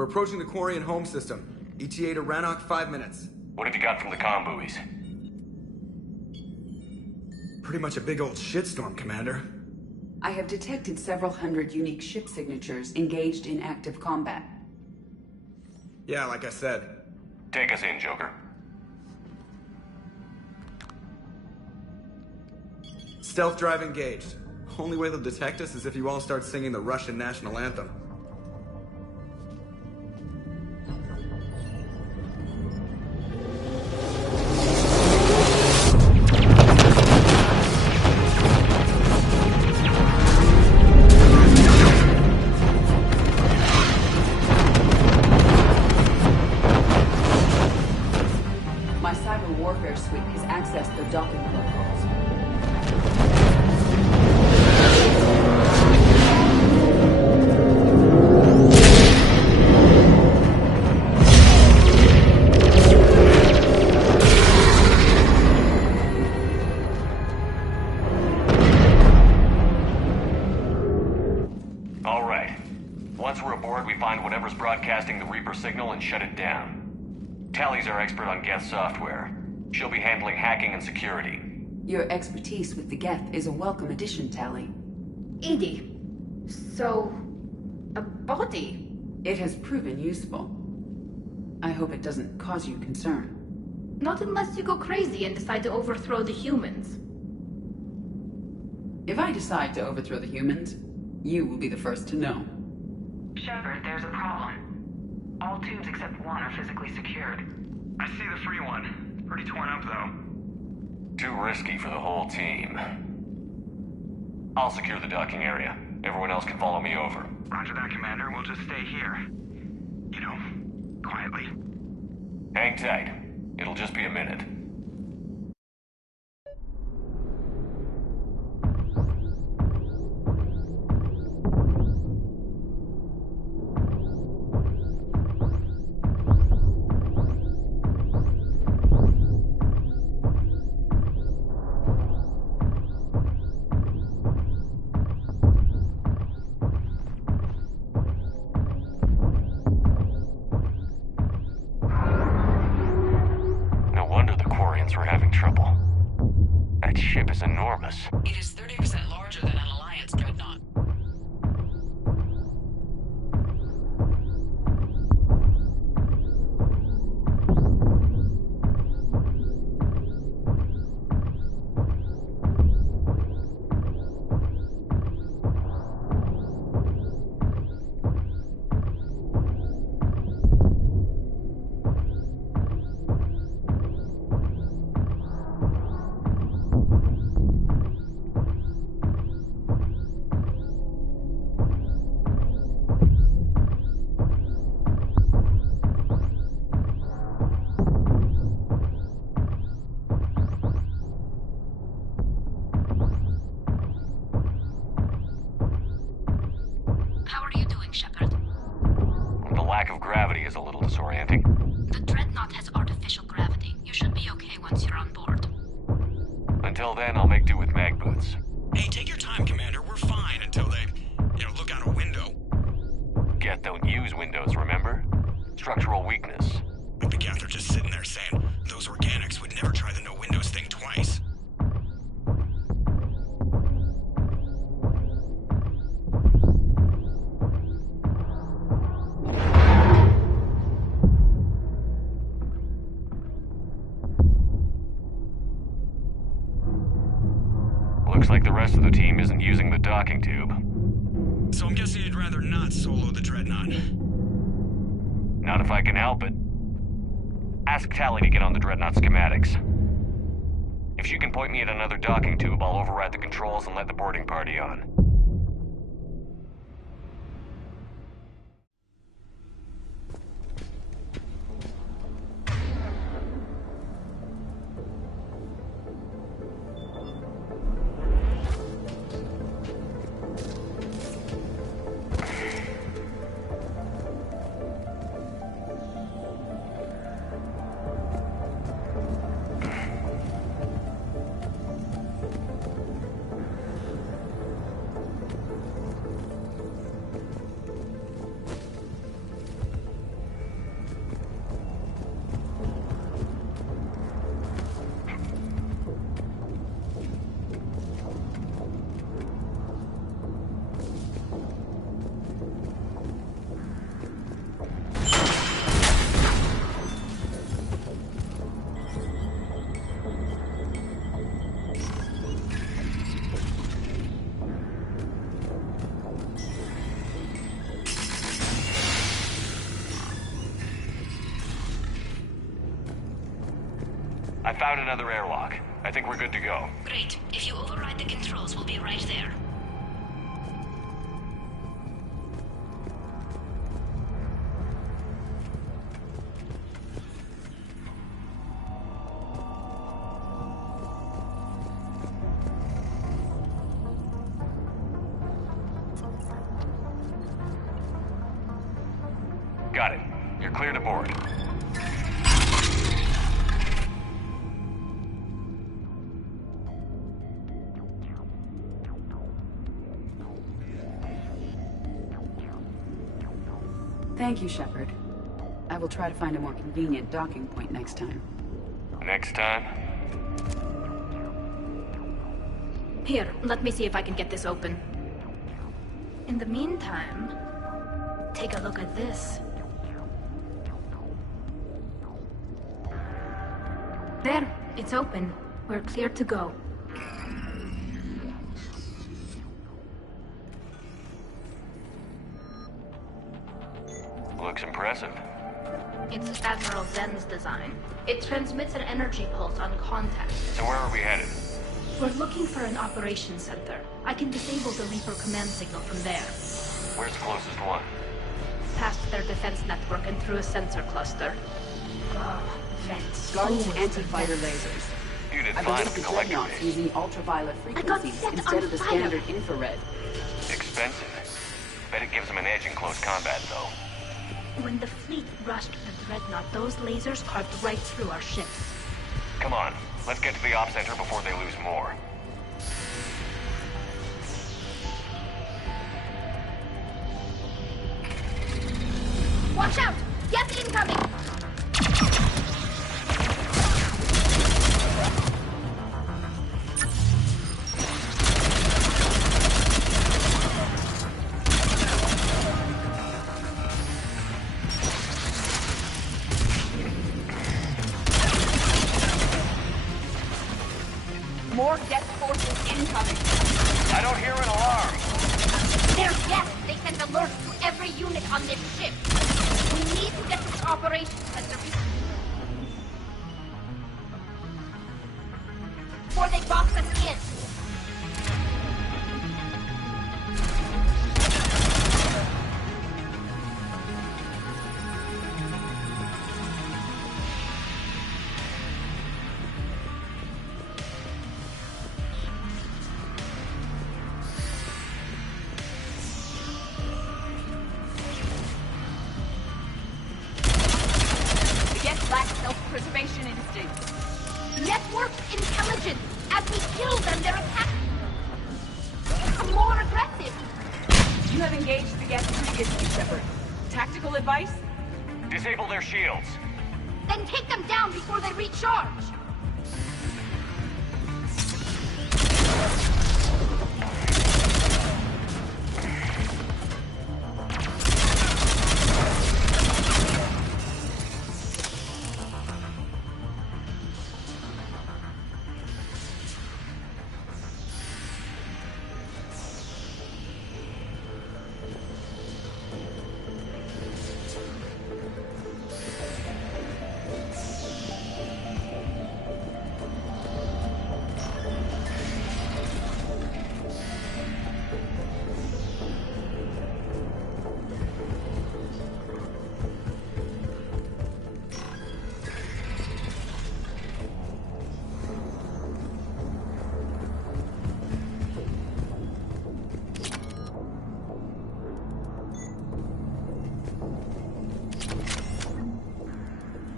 We're approaching the Quarian home system. ETA to Rannoch, 5 minutes. What have you got from the comm buoys? Pretty much a big old shitstorm, Commander. I have detected several hundred unique ship signatures engaged in active combat. Yeah, like I said. Take us in, Joker. Stealth drive engaged. Only way they'll detect us is if you all start singing the Russian national anthem. My cyber warfare suite has accessed the docking protocols. All right. Once we're aboard, we find whatever's broadcasting the Reaper signal and shut it down. Tally's our expert on Geth software. She'll be handling hacking and security. Your expertise with the Geth is a welcome addition, Tally. Edie, so... a body? It has proven useful. I hope it doesn't cause you concern. Not unless you go crazy and decide to overthrow the humans. If I decide to overthrow the humans, you will be the first to know. Shepard, there's a problem. All tubes except one are physically secured. I see the free one. Pretty torn up, though. Too risky for the whole team. I'll secure the docking area. Everyone else can follow me over. Roger that, Commander. We'll just stay here. You know, quietly. Hang tight. It'll just be a minute. We're having trouble. That ship is enormous. It is 30% larger than an Alliance dreadnought. How are you doing, Shepard? The lack of gravity is a little disorienting. The dreadnought has artificial gravity. You should be okay once you're on board. Until then, I'll make do with mag boots. Hey, take your time, Commander. We're fine until they, look out a window. Geth don't use windows, remember? Structural weakness. But the Geth are just sitting there saying, those organics would never try the no windows thing twice. Looks like the rest of the team isn't using the docking tube. So I'm guessing you'd rather not solo the Dreadnought. Not if I can help it. Ask Tally to get on the Dreadnought schematics. If she can point me at another docking tube, I'll override the controls and let the boarding party on. found another airlock. I think we're good to go. Great. If you override the controls, we'll be right there. Got it. You're clear to board. Thank you, Shepard. I will try to find a more convenient docking point next time. Next time? Here, let me see if I can get this open. In the meantime, take a look at this. There, it's open. We're clear to go. Looks impressive. It's Admiral Zen's design. It transmits an energy pulse on contact. So where are we headed? We're looking for an operations center. I can disable the Reaper command signal from there. Where's the closest one? Past their defense network and through a sensor cluster. Vents. Guard to anti-fighter lasers. You did I fine believe at the the collector dreadnought's base. using ultraviolet frequencies set instead on of the fire. standard infrared. Expensive. Bet it gives them an edge in close combat, though. When the fleet rushed the dreadnought, those lasers carved right through our ships. Come on, let's get to the op center before they lose more. Watch out! Get incoming! More Geth forces incoming. I don't hear an alarm. They're Geth! They sent alerts to every unit on this ship. We need to get to the operations center before they box us in. Self-preservation instincts. Network intelligence! As we kill them, their attacks become more aggressive! You have engaged the Geth previously, Shepard. Tactical advice? Disable their shields. Then take them down before they recharge!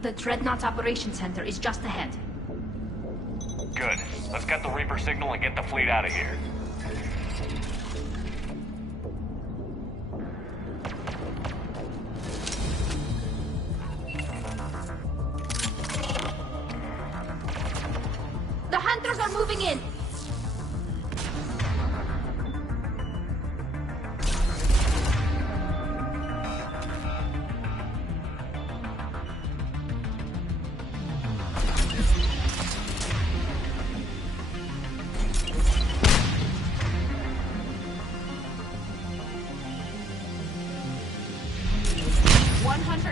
The Dreadnought's Operations Center is just ahead. Good. Let's get the Reaper signal and get the fleet out of here. The Hunters are moving in!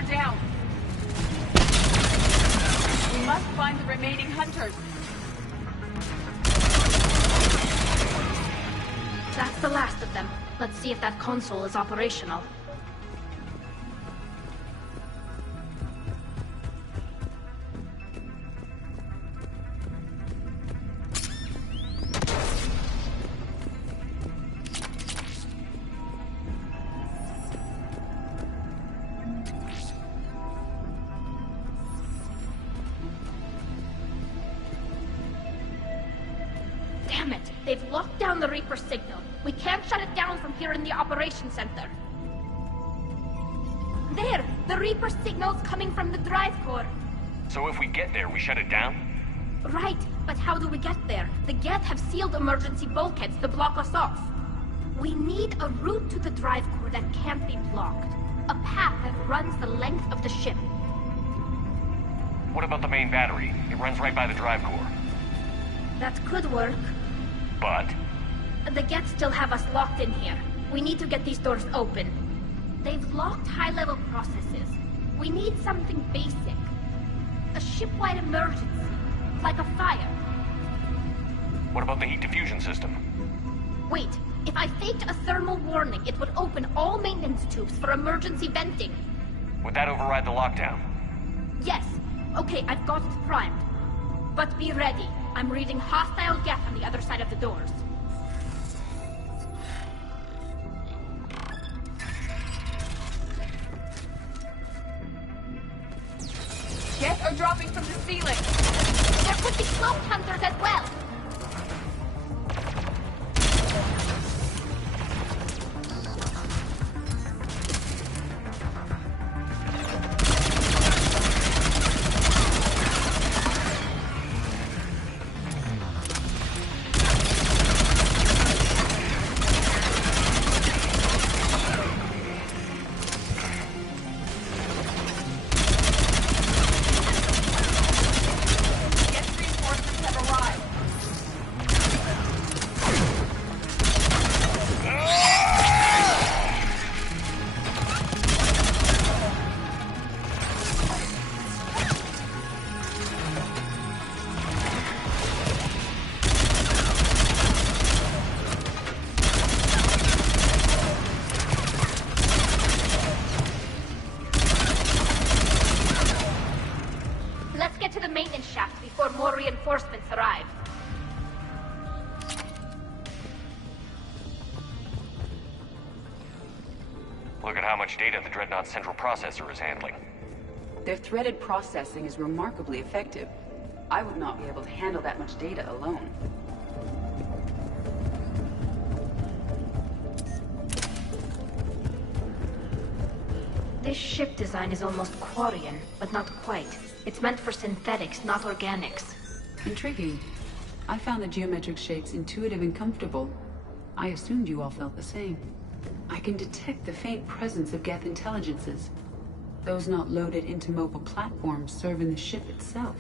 Down. We must find the remaining hunters. That's the last of them. Let's see if that console is operational. Damn it! They've locked down the Reaper signal. We can't shut it down from here in the operations center. There! The Reaper signal's coming from the drive core. So if we get there, we shut it down? Right, but how do we get there? The Geth have sealed emergency bulkheads to block us off. We need a route to the drive core that can't be blocked. A path that runs the length of the ship. What about the main battery? It runs right by the drive core. That could work. But? The Geth still have us locked in here. We need to get these doors open. They've locked high-level processes. We need something basic. A ship-wide emergency. Like a fire. What about the heat diffusion system? Wait, if I faked a thermal warning, it would open all maintenance tubes for emergency venting. Would that override the lockdown? Yes. Okay, I've got it primed. But be ready. I'm reading hostile Geth on the other side of the doors. Geth are dropping from the ceiling. There could be cloak hunters as well. Look at how much data the Dreadnought's central processor is handling. Their threaded processing is remarkably effective. I would not be able to handle that much data alone. This ship design is almost Quarian, but not quite. It's meant for synthetics, not organics. Intriguing. I found the geometric shapes intuitive and comfortable. I assumed you all felt the same. I can detect the faint presence of Geth intelligences. Those not loaded into mobile platforms serve in the ship itself.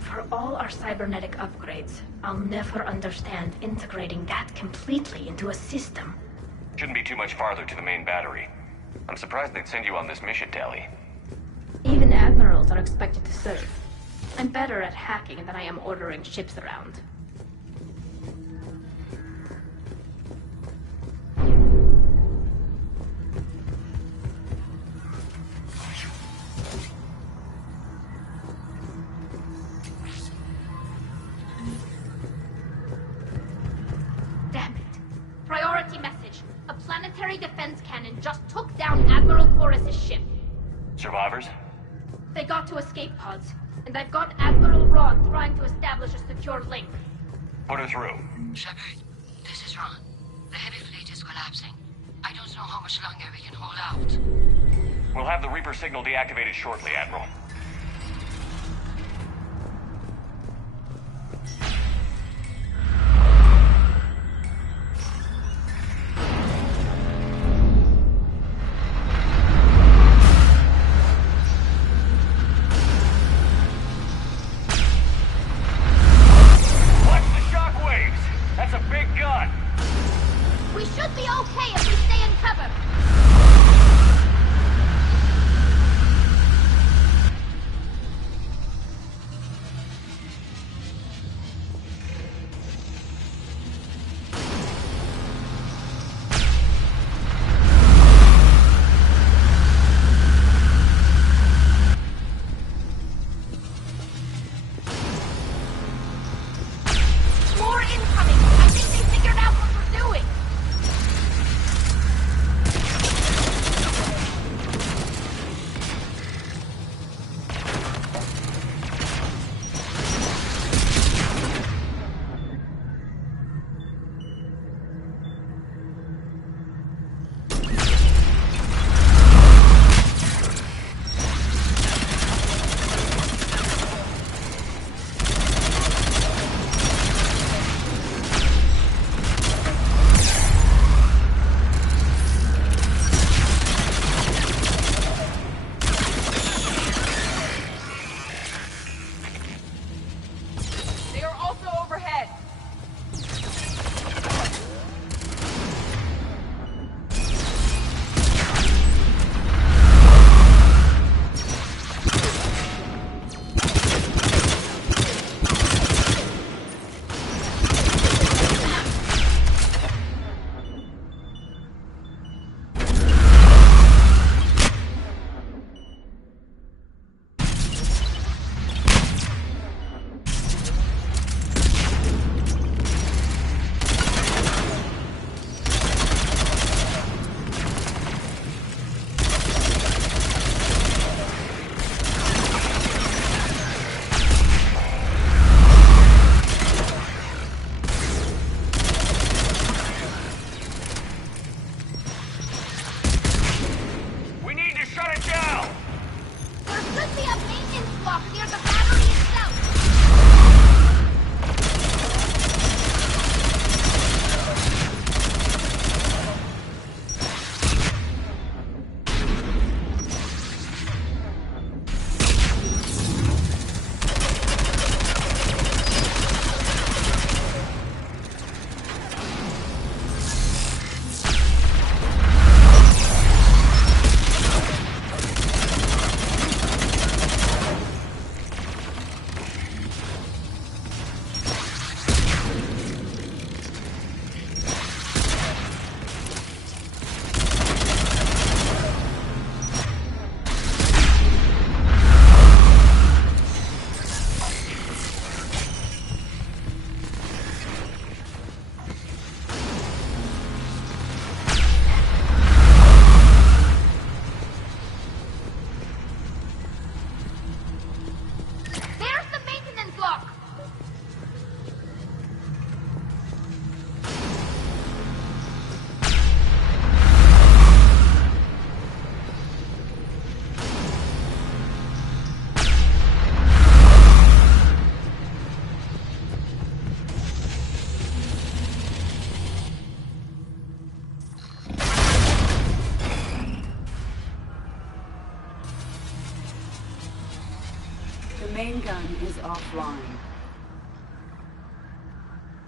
For all our cybernetic upgrades, I'll never understand integrating that completely into a system. Shouldn't be too much farther to the main battery. I'm surprised they'd send you on this mission, Tally. Even admirals are expected to serve. I'm better at hacking than I am ordering ships around. Damn it. Priority message. A planetary defense cannon just took down Admiral Chorus's ship. Survivors? They got to escape pods, and I've got Admiral Ron trying to establish a secure link. Put her through. Shepard, this is Ron. The heavy fleet is collapsing. I don't know how much longer we can hold out. We'll have the Reaper signal deactivated shortly, Admiral. offline.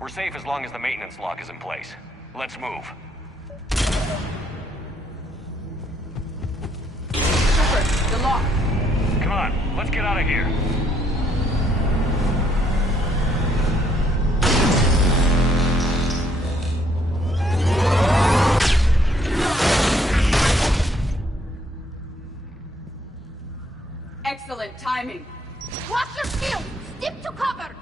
We're safe as long as the maintenance lock is in place. Let's move. Shepard, the lock. Come on, let's get out of here. Excellent timing. Watch your shield! Stick to cover!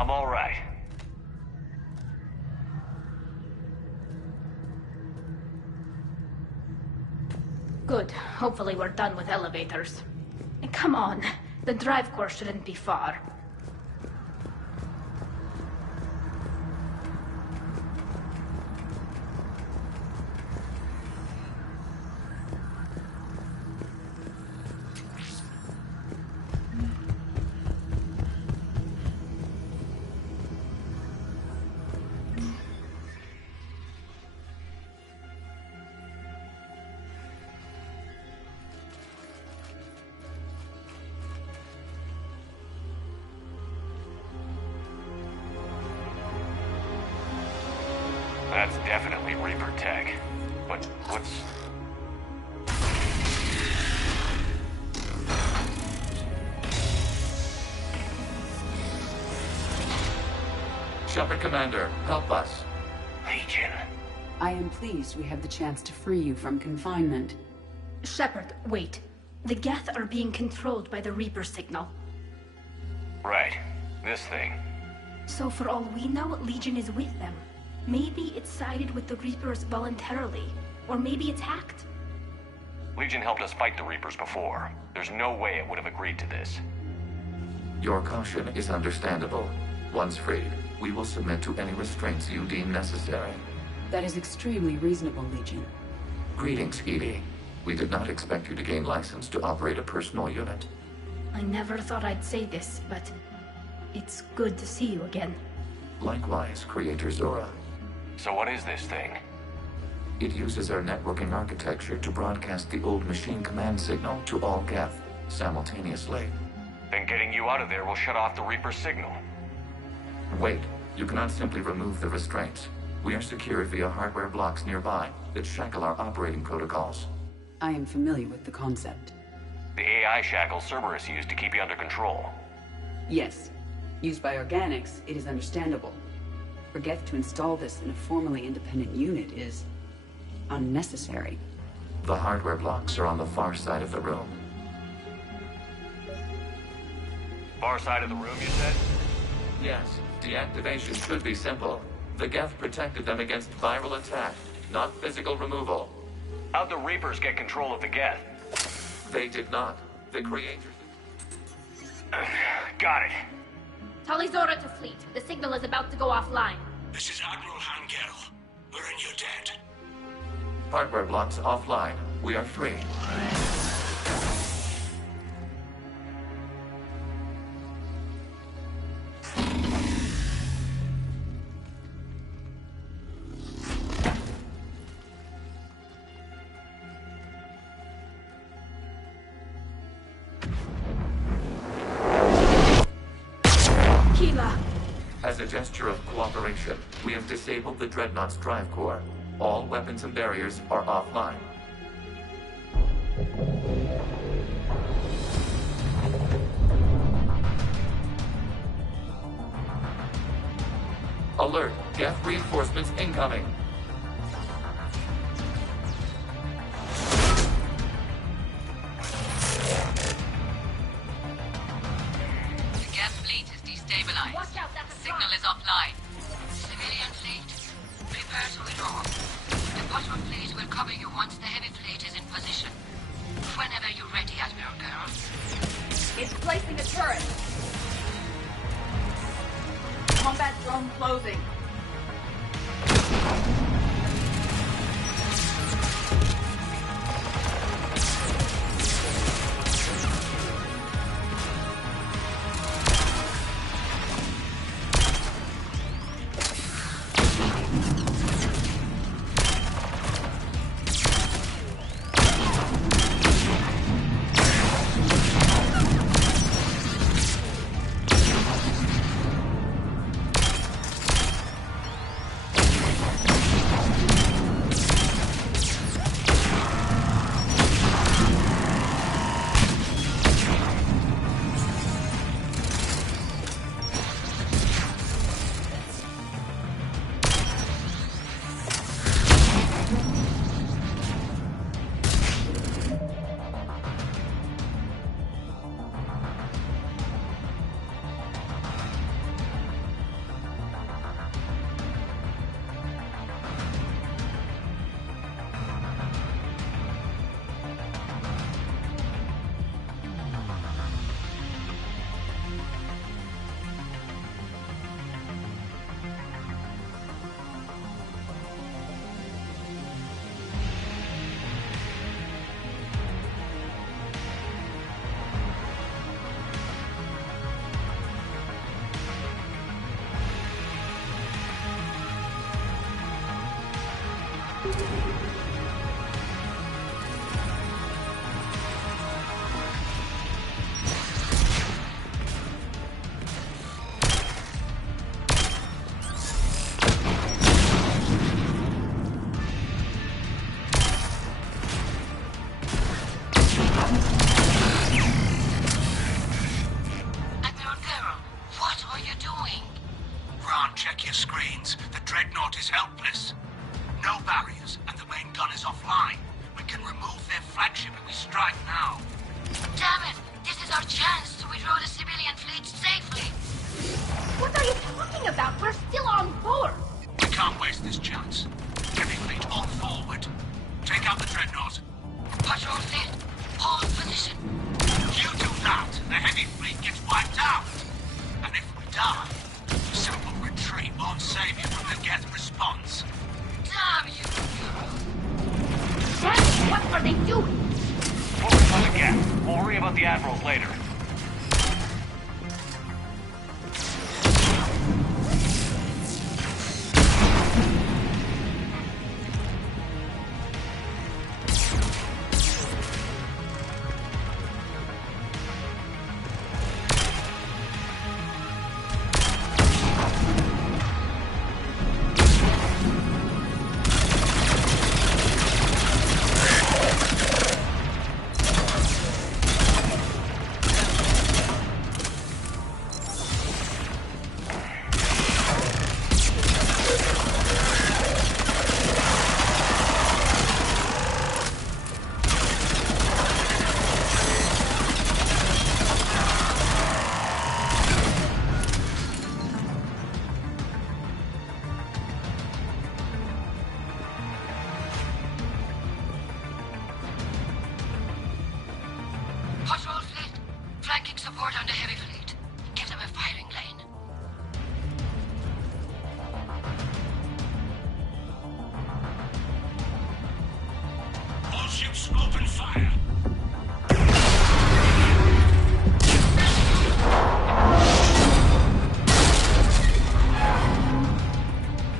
I'm all right. Good. Hopefully we're done with elevators. And come on, the drive course shouldn't be far. That's definitely Reaper tech. But what's... Shepard Commander, help us. Legion. I am pleased we have the chance to free you from confinement. Shepard, wait. The Geth are being controlled by the Reaper signal. Right. This thing. So for all we know, Legion is with them. Maybe it sided with the Reapers voluntarily. Or maybe it's hacked. Legion helped us fight the Reapers before. There's no way it would have agreed to this. Your caution is understandable. Once freed, we will submit to any restraints you deem necessary. That is extremely reasonable, Legion. Greetings, Edie. We did not expect you to gain license to operate a personal unit. I never thought I'd say this, but it's good to see you again. Likewise, Creator Zora. So what is this thing? It uses our networking architecture to broadcast the old machine command signal to all Geth simultaneously. Then getting you out of there will shut off the Reaper signal. Wait, you cannot simply remove the restraints. We are secured via hardware blocks nearby that shackle our operating protocols. I am familiar with the concept. The AI shackles Cerberus used to keep you under control. Yes. Used by organics, it is understandable. For Geth to install this in a formally independent unit is unnecessary. The hardware blocks are on the far side of the room. Far side of the room, you said? Yes, deactivation should be simple. The Geth protected them against viral attack, not physical removal. How'd the Reapers get control of the Geth? They did not. The creators... Got it. Tali Zora to fleet. The signal is about to go offline. This is Admiral Hangel. We're in your debt. Hardware blocks offline. We are free. As a gesture of cooperation, we have disabled the Dreadnought's drive core. All weapons and barriers are offline. Alert! Geth reinforcements incoming! The Geth fleet is destabilized. Watch out, that's a Signal is offline. Civilian fleet, prepare to withdraw. The bottom fleet will cover you once the heavy fleet is in position. Whenever you're ready, Admiral Girl. It's placing a turret. Combat drone closing.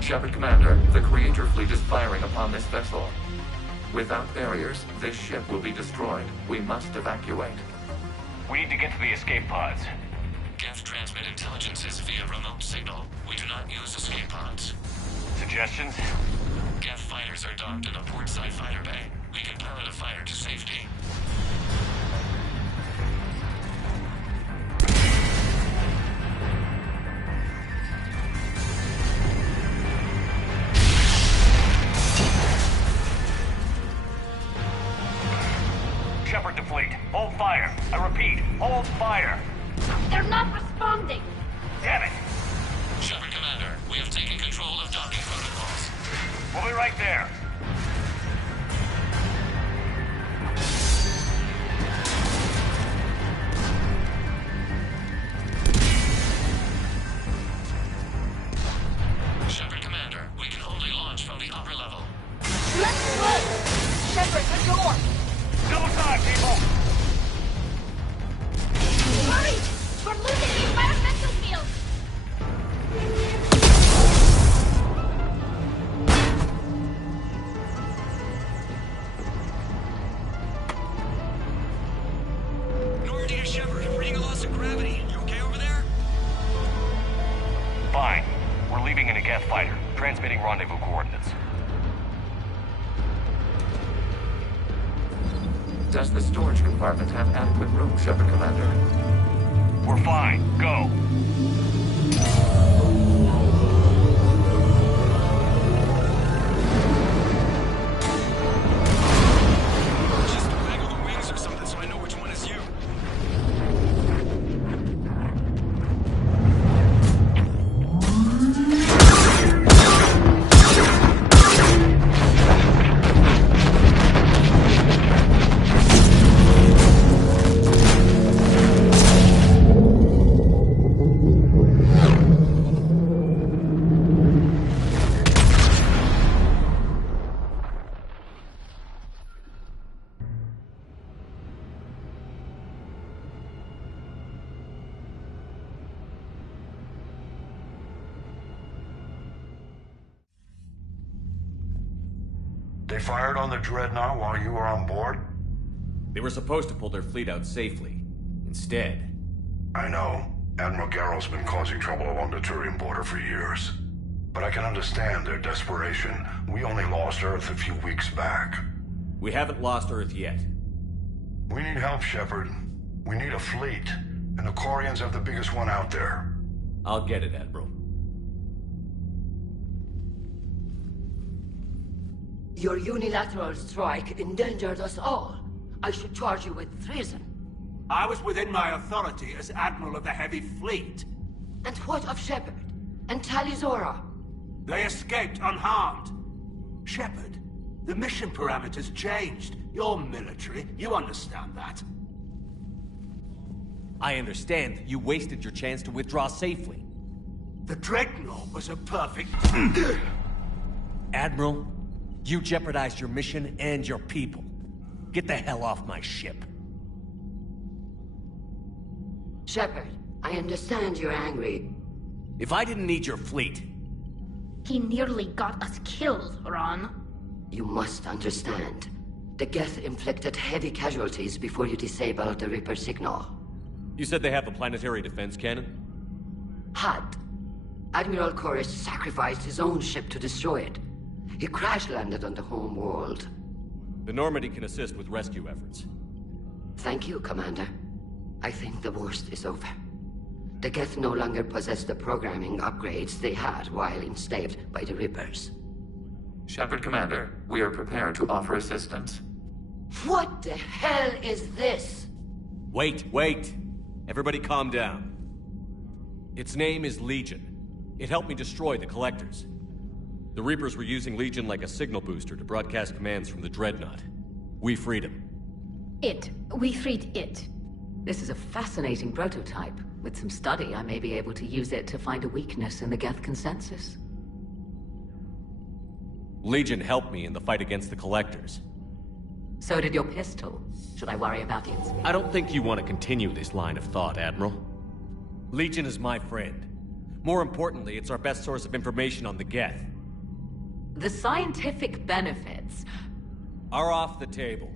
Shepard Commander, the Creator Fleet is firing upon this vessel. Without barriers, this ship will be destroyed. We must evacuate. We need to get to the escape pods. Geth transmit intelligences via remote signal. We do not use escape pods. Suggestions? Geth fighters are docked in a portside fighter bay. We can pilot a fighter to safety. Shepard to fleet. Hold fire. I repeat, hold fire. They're not responding. Damn it. Shepard Commander, we have taken control of docking protocols. We'll be right there. Shepard Commander, we can only launch from the upper level. Let's go! Shepard, the door! Double time, people! Hurry! We're losing the environmental field! Normandy to Shepard, reading a loss of gravity. You okay over there? Fine. We're leaving in a Geth fighter, transmitting rendezvous coordinates. Does the storage compartment have adequate room, Shepard Commander? We're fine. Go. Just waggle the wings or something so I know which one is you. They fired on the Dreadnought while you were on board? They were supposed to pull their fleet out safely. Instead... I know. Admiral Garrel's been causing trouble along the Turian border for years. But I can understand their desperation. We only lost Earth a few weeks back. We haven't lost Earth yet. We need help, Shepard. We need a fleet. And the Quarians have the biggest one out there. I'll get it, Admiral. Your unilateral strike endangered us all. I should charge you with treason. I was within my authority as Admiral of the Heavy Fleet. And what of Shepard? And Talizora? They escaped unharmed. Shepard, the mission parameters changed. You're military, you understand that. I understand that you wasted your chance to withdraw safely. The Dreadnought was a perfect... Admiral, you jeopardized your mission and your people. Get the hell off my ship. Shepard, I understand you're angry. If I didn't need your fleet... He nearly got us killed, Ron. You must understand. The Geth inflicted heavy casualties before you disabled the Reaper signal. You said they have a planetary defense cannon? Had. Admiral Koris sacrificed his own ship to destroy it. He crash-landed on the home world. The Normandy can assist with rescue efforts. Thank you, Commander. I think the worst is over. The Geth no longer possess the programming upgrades they had while enslaved by the Reapers. Shepard, Commander, we are prepared to offer assistance. What the hell is this? Wait. Everybody calm down. Its name is Legion. It helped me destroy the Collectors. The Reapers were using Legion like a signal booster to broadcast commands from the Dreadnought. We freed him. We freed it. This is a fascinating prototype. With some study, I may be able to use it to find a weakness in the Geth consensus. Legion helped me in the fight against the Collectors. So did your pistol. Should I worry about its... I don't think you want to continue this line of thought, Admiral. Legion is my friend. More importantly, it's our best source of information on the Geth. The scientific benefits... are off the table.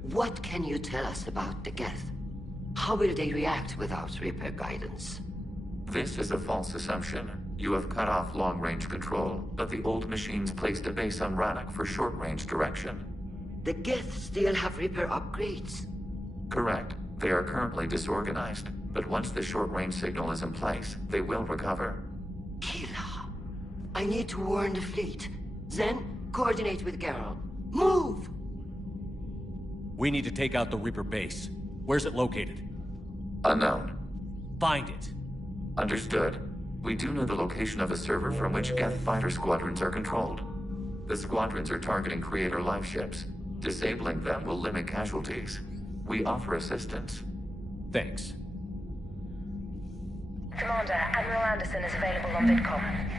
What can you tell us about the Geth? How will they react without Reaper guidance? This is a false assumption. You have cut off long-range control, but the old machines placed a base on Rannoch for short-range direction. The Geth still have Reaper upgrades? Correct. They are currently disorganized, but once the short-range signal is in place, they will recover. Kila, I need to warn the fleet. Then, coordinate with Garrel. Move! We need to take out the Reaper base. Where's it located? Unknown. Find it. Understood. We do know the location of a server from which Geth fighter squadrons are controlled. The squadrons are targeting Creator live ships. Disabling them will limit casualties. We offer assistance. Thanks. Commander, Admiral Anderson is available on VidCom.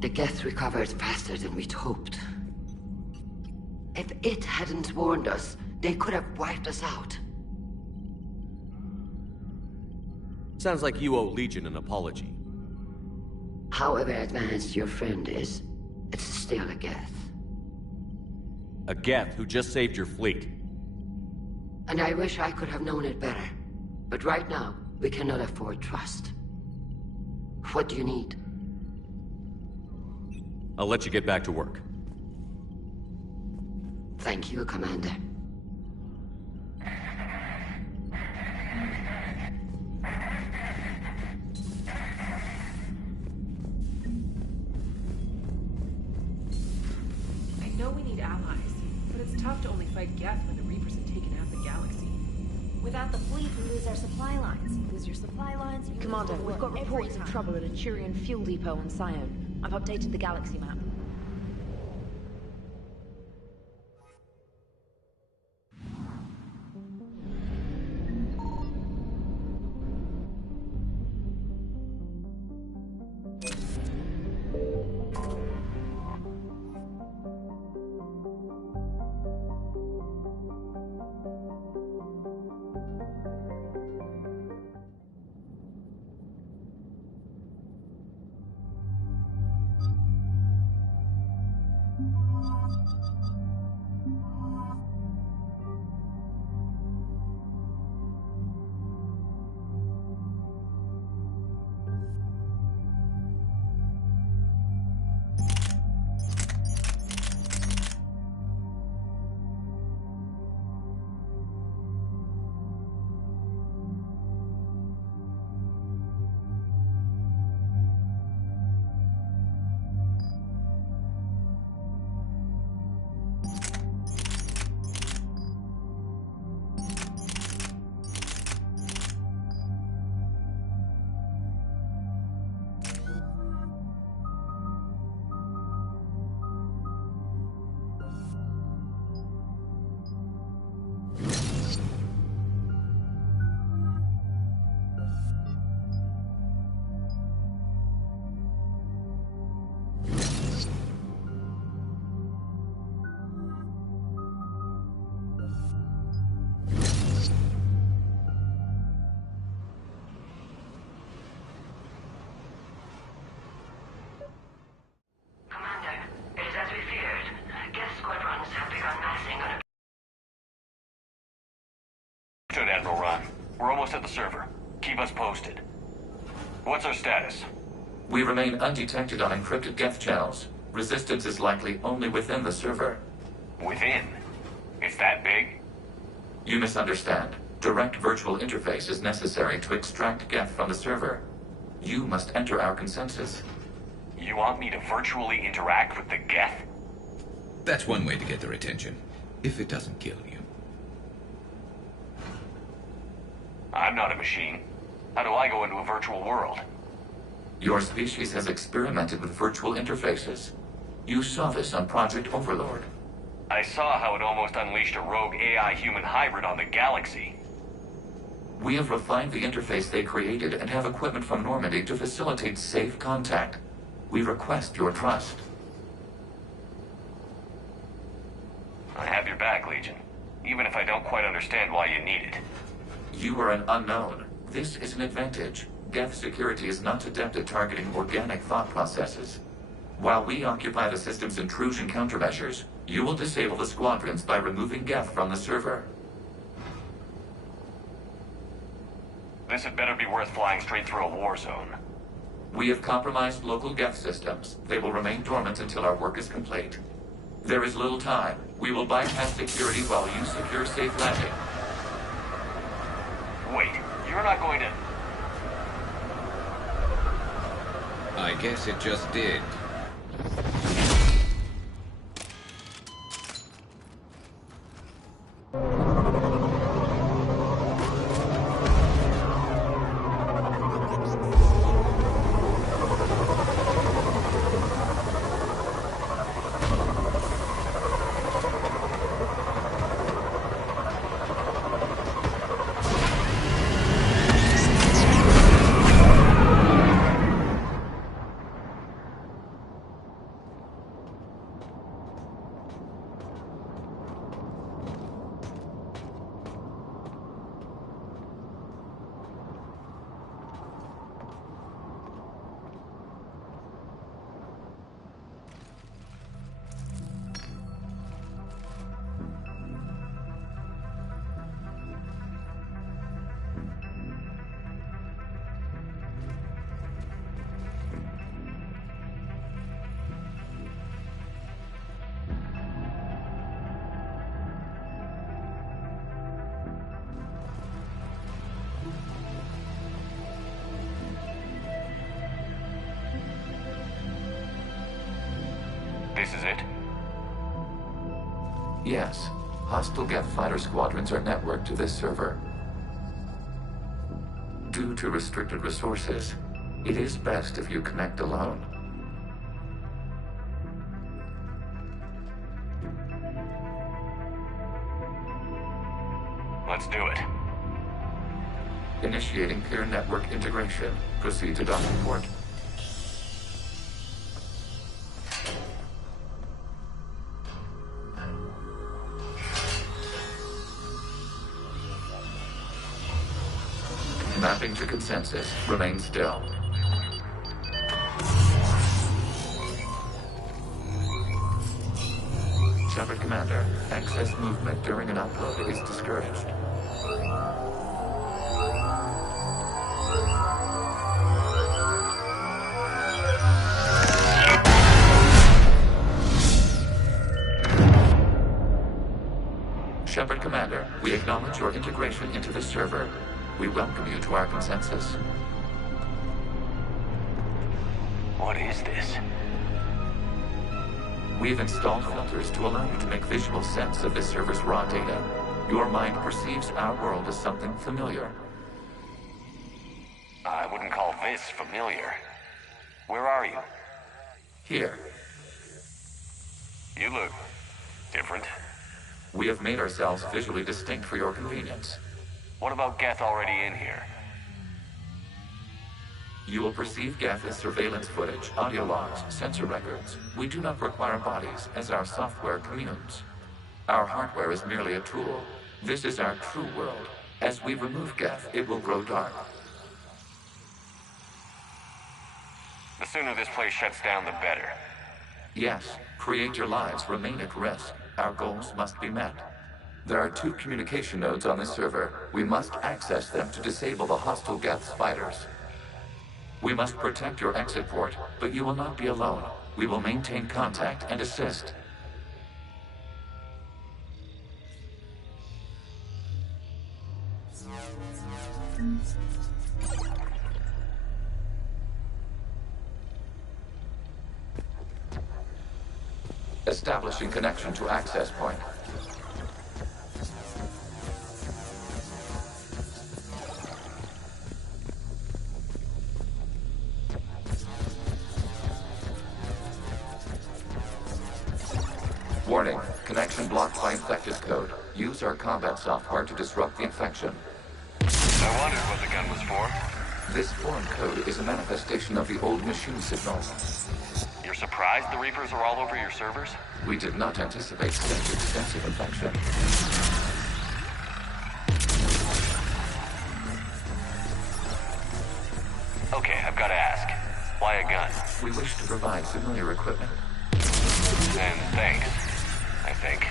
The Geth recovered faster than we'd hoped. If it hadn't warned us, they could have wiped us out. Sounds like you owe Legion an apology. However advanced your friend is, it's still a Geth. A Geth who just saved your fleet. And I wish I could have known it better. But right now, we cannot afford trust. What do you need? I'll let you get back to work. Thank you, Commander. I know we need allies, but it's tough to only fight Geth when the Reapers have taken out the galaxy. Without the fleet, we lose our supply lines. Lose your supply lines, you Commander, we've got reports of trouble at a Turian fuel depot on Sion. I've updated the galaxy map. Good, Admiral Ron. We're almost at the server. Keep us posted. What's our status? We remain undetected on encrypted Geth channels. Resistance is likely only within the server. Within? It's that big? You misunderstand. Direct virtual interface is necessary to extract Geth from the server. You must enter our consensus. You want me to virtually interact with the Geth? That's one way to get their attention, if it doesn't kill you. I'm not a machine. How do I go into a virtual world? Your species has experimented with virtual interfaces. You saw this on Project Overlord. I saw how it almost unleashed a rogue AI-human hybrid on the galaxy. We have refined the interface they created and have equipment from Normandy to facilitate safe contact. We request your trust. I have your back, Legion. Even if I don't quite understand why you need it. You are an unknown. This is an advantage. Geth security is not adept at targeting organic thought processes. While we occupy the system's intrusion countermeasures, you will disable the squadrons by removing Geth from the server. This had better be worth flying straight through a war zone. We have compromised local Geth systems. They will remain dormant until our work is complete. There is little time. We will bypass security while you secure safe landing. Wait, you're not going to... I guess it just did. This is it? Yes. Hostile Geth fighter squadrons are networked to this server. Due to restricted resources, it is best if you connect alone. Let's do it. Initiating peer network integration. Proceed to docking port. Mapping to consensus. Remain still. Shepard Commander, access movement during an upload is discouraged. Shepard Commander, we acknowledge your integration into the server. We welcome you to our consensus. What is this? We've installed filters to allow you to make visual sense of this server's raw data. Your mind perceives our world as something familiar. I wouldn't call this familiar. Where are you? Here. You look different. We have made ourselves visually distinct for your convenience. What about Geth already in here? You will perceive Geth as surveillance footage, audio logs, sensor records. We do not require bodies, as our software communes. Our hardware is merely a tool. This is our true world. As we remove Geth, it will grow dark. The sooner this place shuts down, the better. Yes, create your lives remain at risk. Our goals must be met. There are 2 communication nodes on this server. We must access them to disable the hostile Geth fighters. We must protect your exit port, but you will not be alone. We will maintain contact and assist. Establishing connection to access point. Warning, connection blocked by infected code. Use our combat software to disrupt the infection. I wondered what the gun was for. This foreign code is a manifestation of the old machine signal. You're surprised the Reapers are all over your servers? We did not anticipate such extensive infection. Okay, I've got to ask. Why a gun? We wish to provide familiar equipment. And thanks, I think.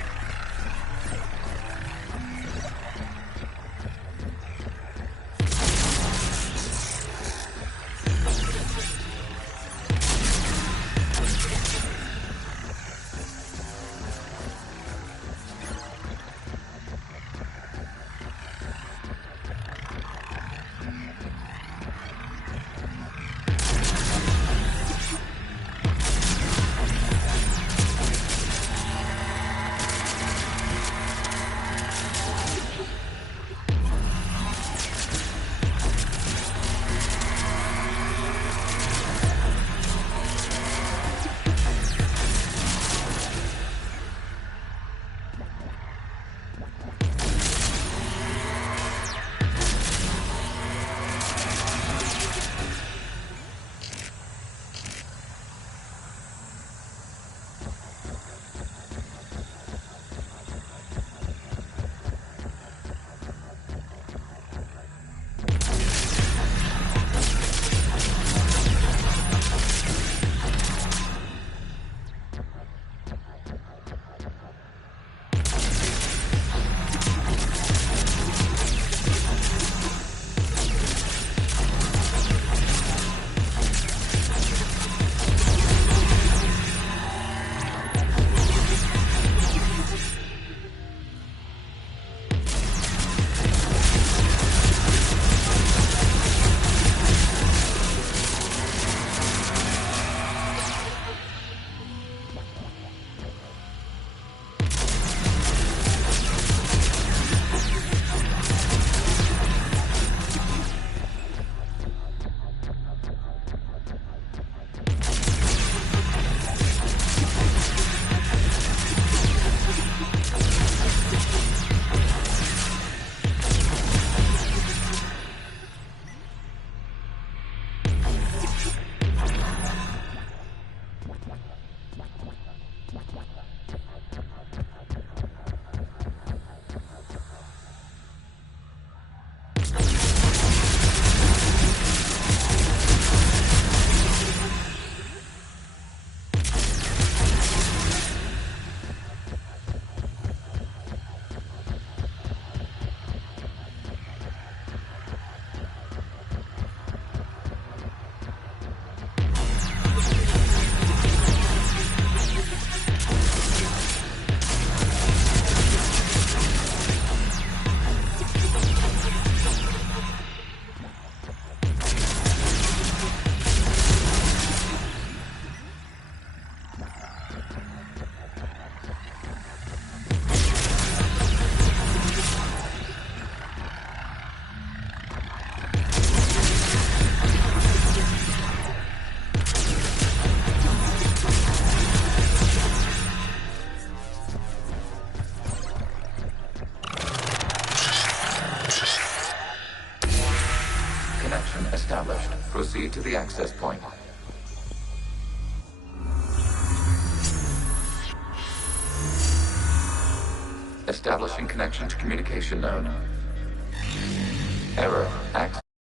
established. Proceed to the access point. Establishing connection to communication node. Error.